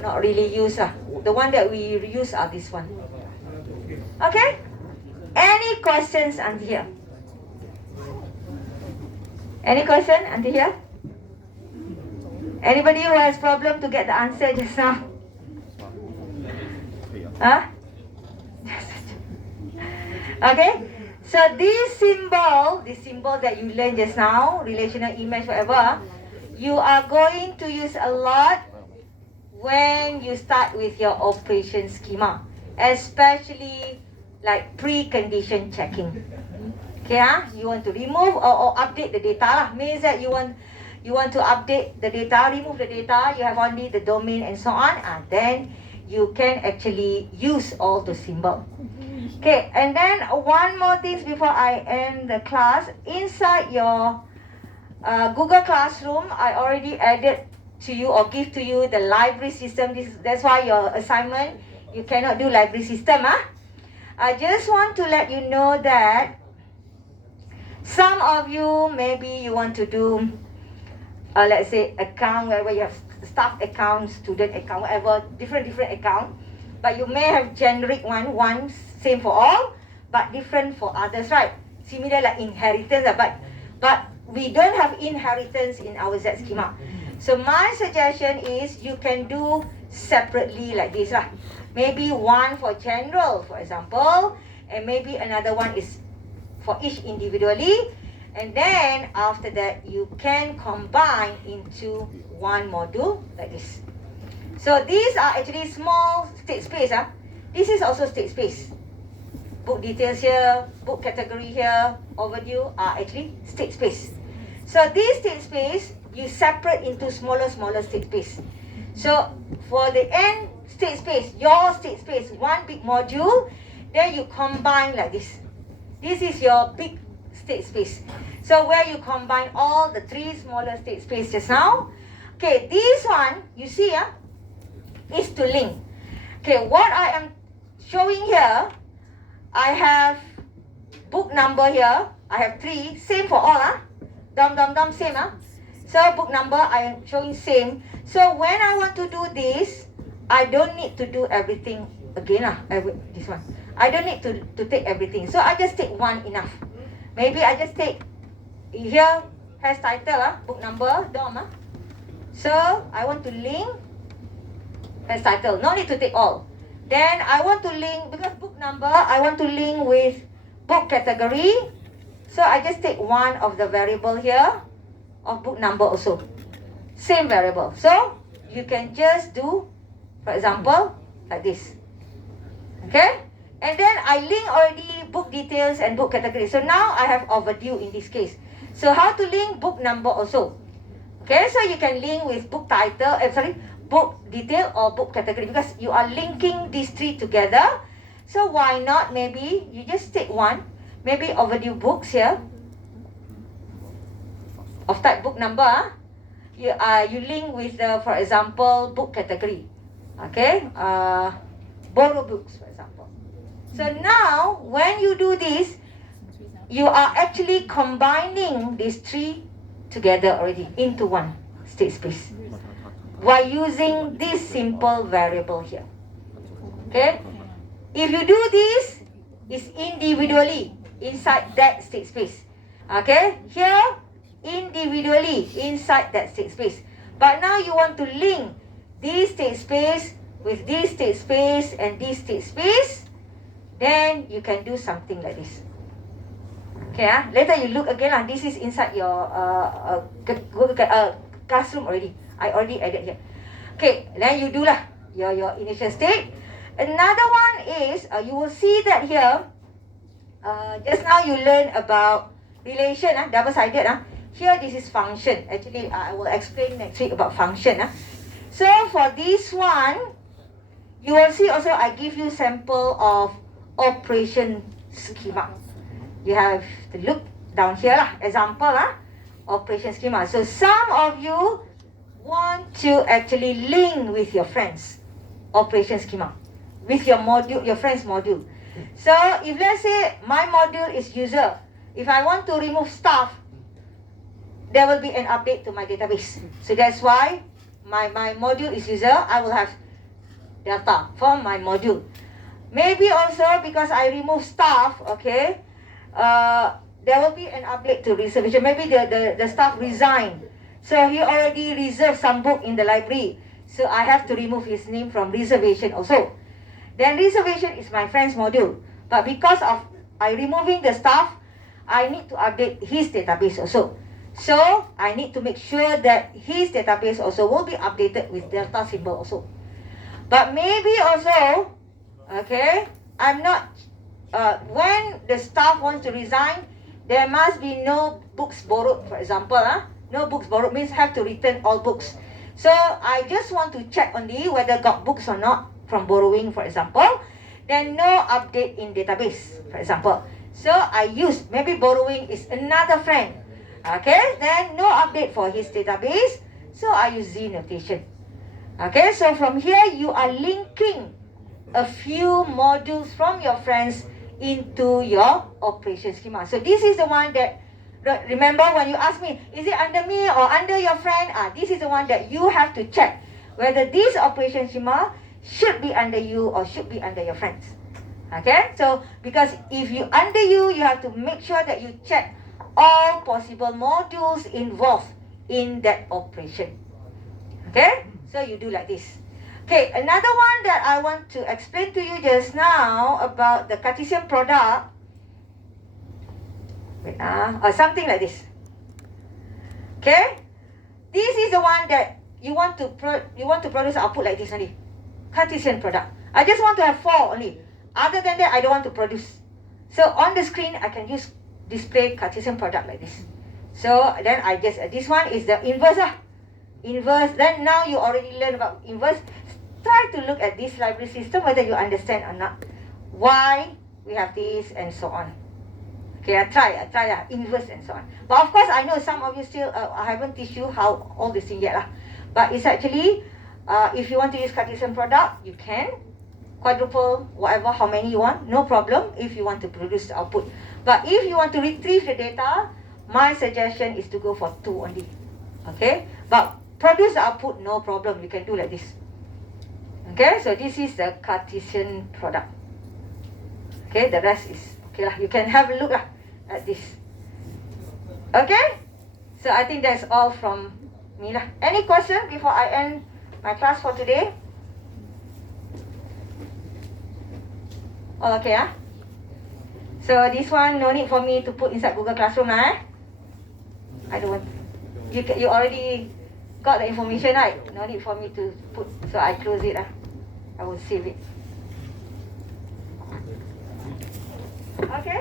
not really use. The one that we use are this one. Okay? Any questions until here? Any question until here? Anybody who has problem to get the answer just now? Okay? So this symbol that you learned just now, relational image, whatever, you are going to use a lot when you start with your operation schema, especially like precondition checking. Okay, you want to remove or update the data means that you want to update the data, remove the data, you have only the domain and so on, and then you can actually use all the symbol. Okay, and then one more thing before I end the class. Inside your Google Classroom, I already added to you or give to you the library system. That's why your assignment, you cannot do library system. I just want to let you know that some of you, maybe you want to do, let's say, account, wherever you have staff account, student account, whatever, different account. But you may have generic one same for all, but different for others, right? Similar like inheritance, but we don't have inheritance in our Z schema. So my suggestion is you can do separately like this. Maybe one for general, for example, and maybe another one is for each individually. And then after that, you can combine into one module like this. So these are actually small state space. This is also state space. Book details here, book category here, overdue are actually state space. So this state space, you separate into smaller state space. So for the end state space, your state space, one big module, then you combine like this. This is your big state space. So where you combine all the 3 smaller state space just now. Okay, this one, you see, is to link. Okay, what I am showing here, I have book number here. I have 3, same for all, same, So book number I am showing same. So when I want to do this, I don't need to do everything again this one. I don't need to take everything. So I just take one enough. Maybe I just take, here has title, book number, dom. So I want to link has title. No need to take all. Then I want to link, because book number, I want to link with book category. So I just take one of the variable here of book number also. Same variable. So you can just do, for example, like this. Okay? And then I link already book details and book category. So now I have overdue in this case. So how to link book number also? Okay, so you can link with book title, book detail or book category, because you are linking these three together. So why not, maybe you just take one, maybe overdue books here, of type book number. You link with the, for example, book category. Okay, borrow books, for example. So now, when you do this, you are actually combining these three together already into one state space by using this simple variable here. Okay, if you do this, it's individually inside that state space. Okay, here individually inside that state space. But now you want to link this state space with this state space and this state space, then you can do something like this. Okay, later you look again. This is inside your classroom already. I already added here. Okay, then you do your initial state. Another one is, you will see that here, just now you learn about relation, double-sided. Here this is function. Actually, I will explain next week about function. So for this one, you will see also I give you sample of operation schema. You have to look down here, example, operation schema. So some of you want to actually link with your friends operation schema, with your module, your friend's module. So if let's say my module is user, if I want to remove staff, there will be an update to my database. So that's why my module is user, I will have data from my module. Maybe also because I remove staff, okay, there will be an update to reservation. Maybe the staff resigned, so he already reserved some book in the library, so I have to remove his name from reservation also. Then reservation is my friend's module, but because of I removing the staff, I need to update his database also. So I need to make sure that his database also will be updated with delta symbol also. But maybe also, okay, I'm not, when the staff wants to resign, there must be no books borrowed, for example. No books borrowed means have to return all books. So I just want to check only whether got books or not from borrowing, for example. Then no update in database, for example. So I use, maybe borrowing is another friend. Okay, then no update for his database. So I use Z notation. Okay, so from here you are linking a few modules from your friends into your operation schema. So this is the one that, remember when you ask me, is it under me or under your friend? This is the one that you have to check whether this operation schema should be under you or should be under your friends. Okay, so because if you under you, you have to make sure that you check all possible modules involved in that operation. Okay, so you do like this. Okay, another one that I want to explain to you just now about the Cartesian product. Wait, or something like this. Okay, this is the one that you want to produce output like this only. Cartesian product. I just want to have 4 only. Other than that, I don't want to produce. So on the screen, I can use display Cartesian product like this. So then I just, this one is the inverse. Inverse. Then now you already learn about inverse. Try to look at this library system, whether you understand or not. Why we have this and so on. Okay, I try inverse and so on. But of course, I know some of you still, I haven't teach you how all this thing yet. But it's actually, if you want to use Cartesian product, you can. Quadruple, whatever, how many you want, no problem if you want to produce the output. But if you want to retrieve the data, my suggestion is to go for 2 only. Okay, but produce the output, no problem, you can do like this. Okay, so this is the Cartesian product. Okay, the rest is okay lah. You can have a look lah at this. Okay, so I think that's all from me lah. Any question before I end my class for today? Oh, okay ah. So this one no need for me to put inside Google Classroom lah. I don't want. You already got the information right? No need for me to put. So I close it lah. I will save it. Okay.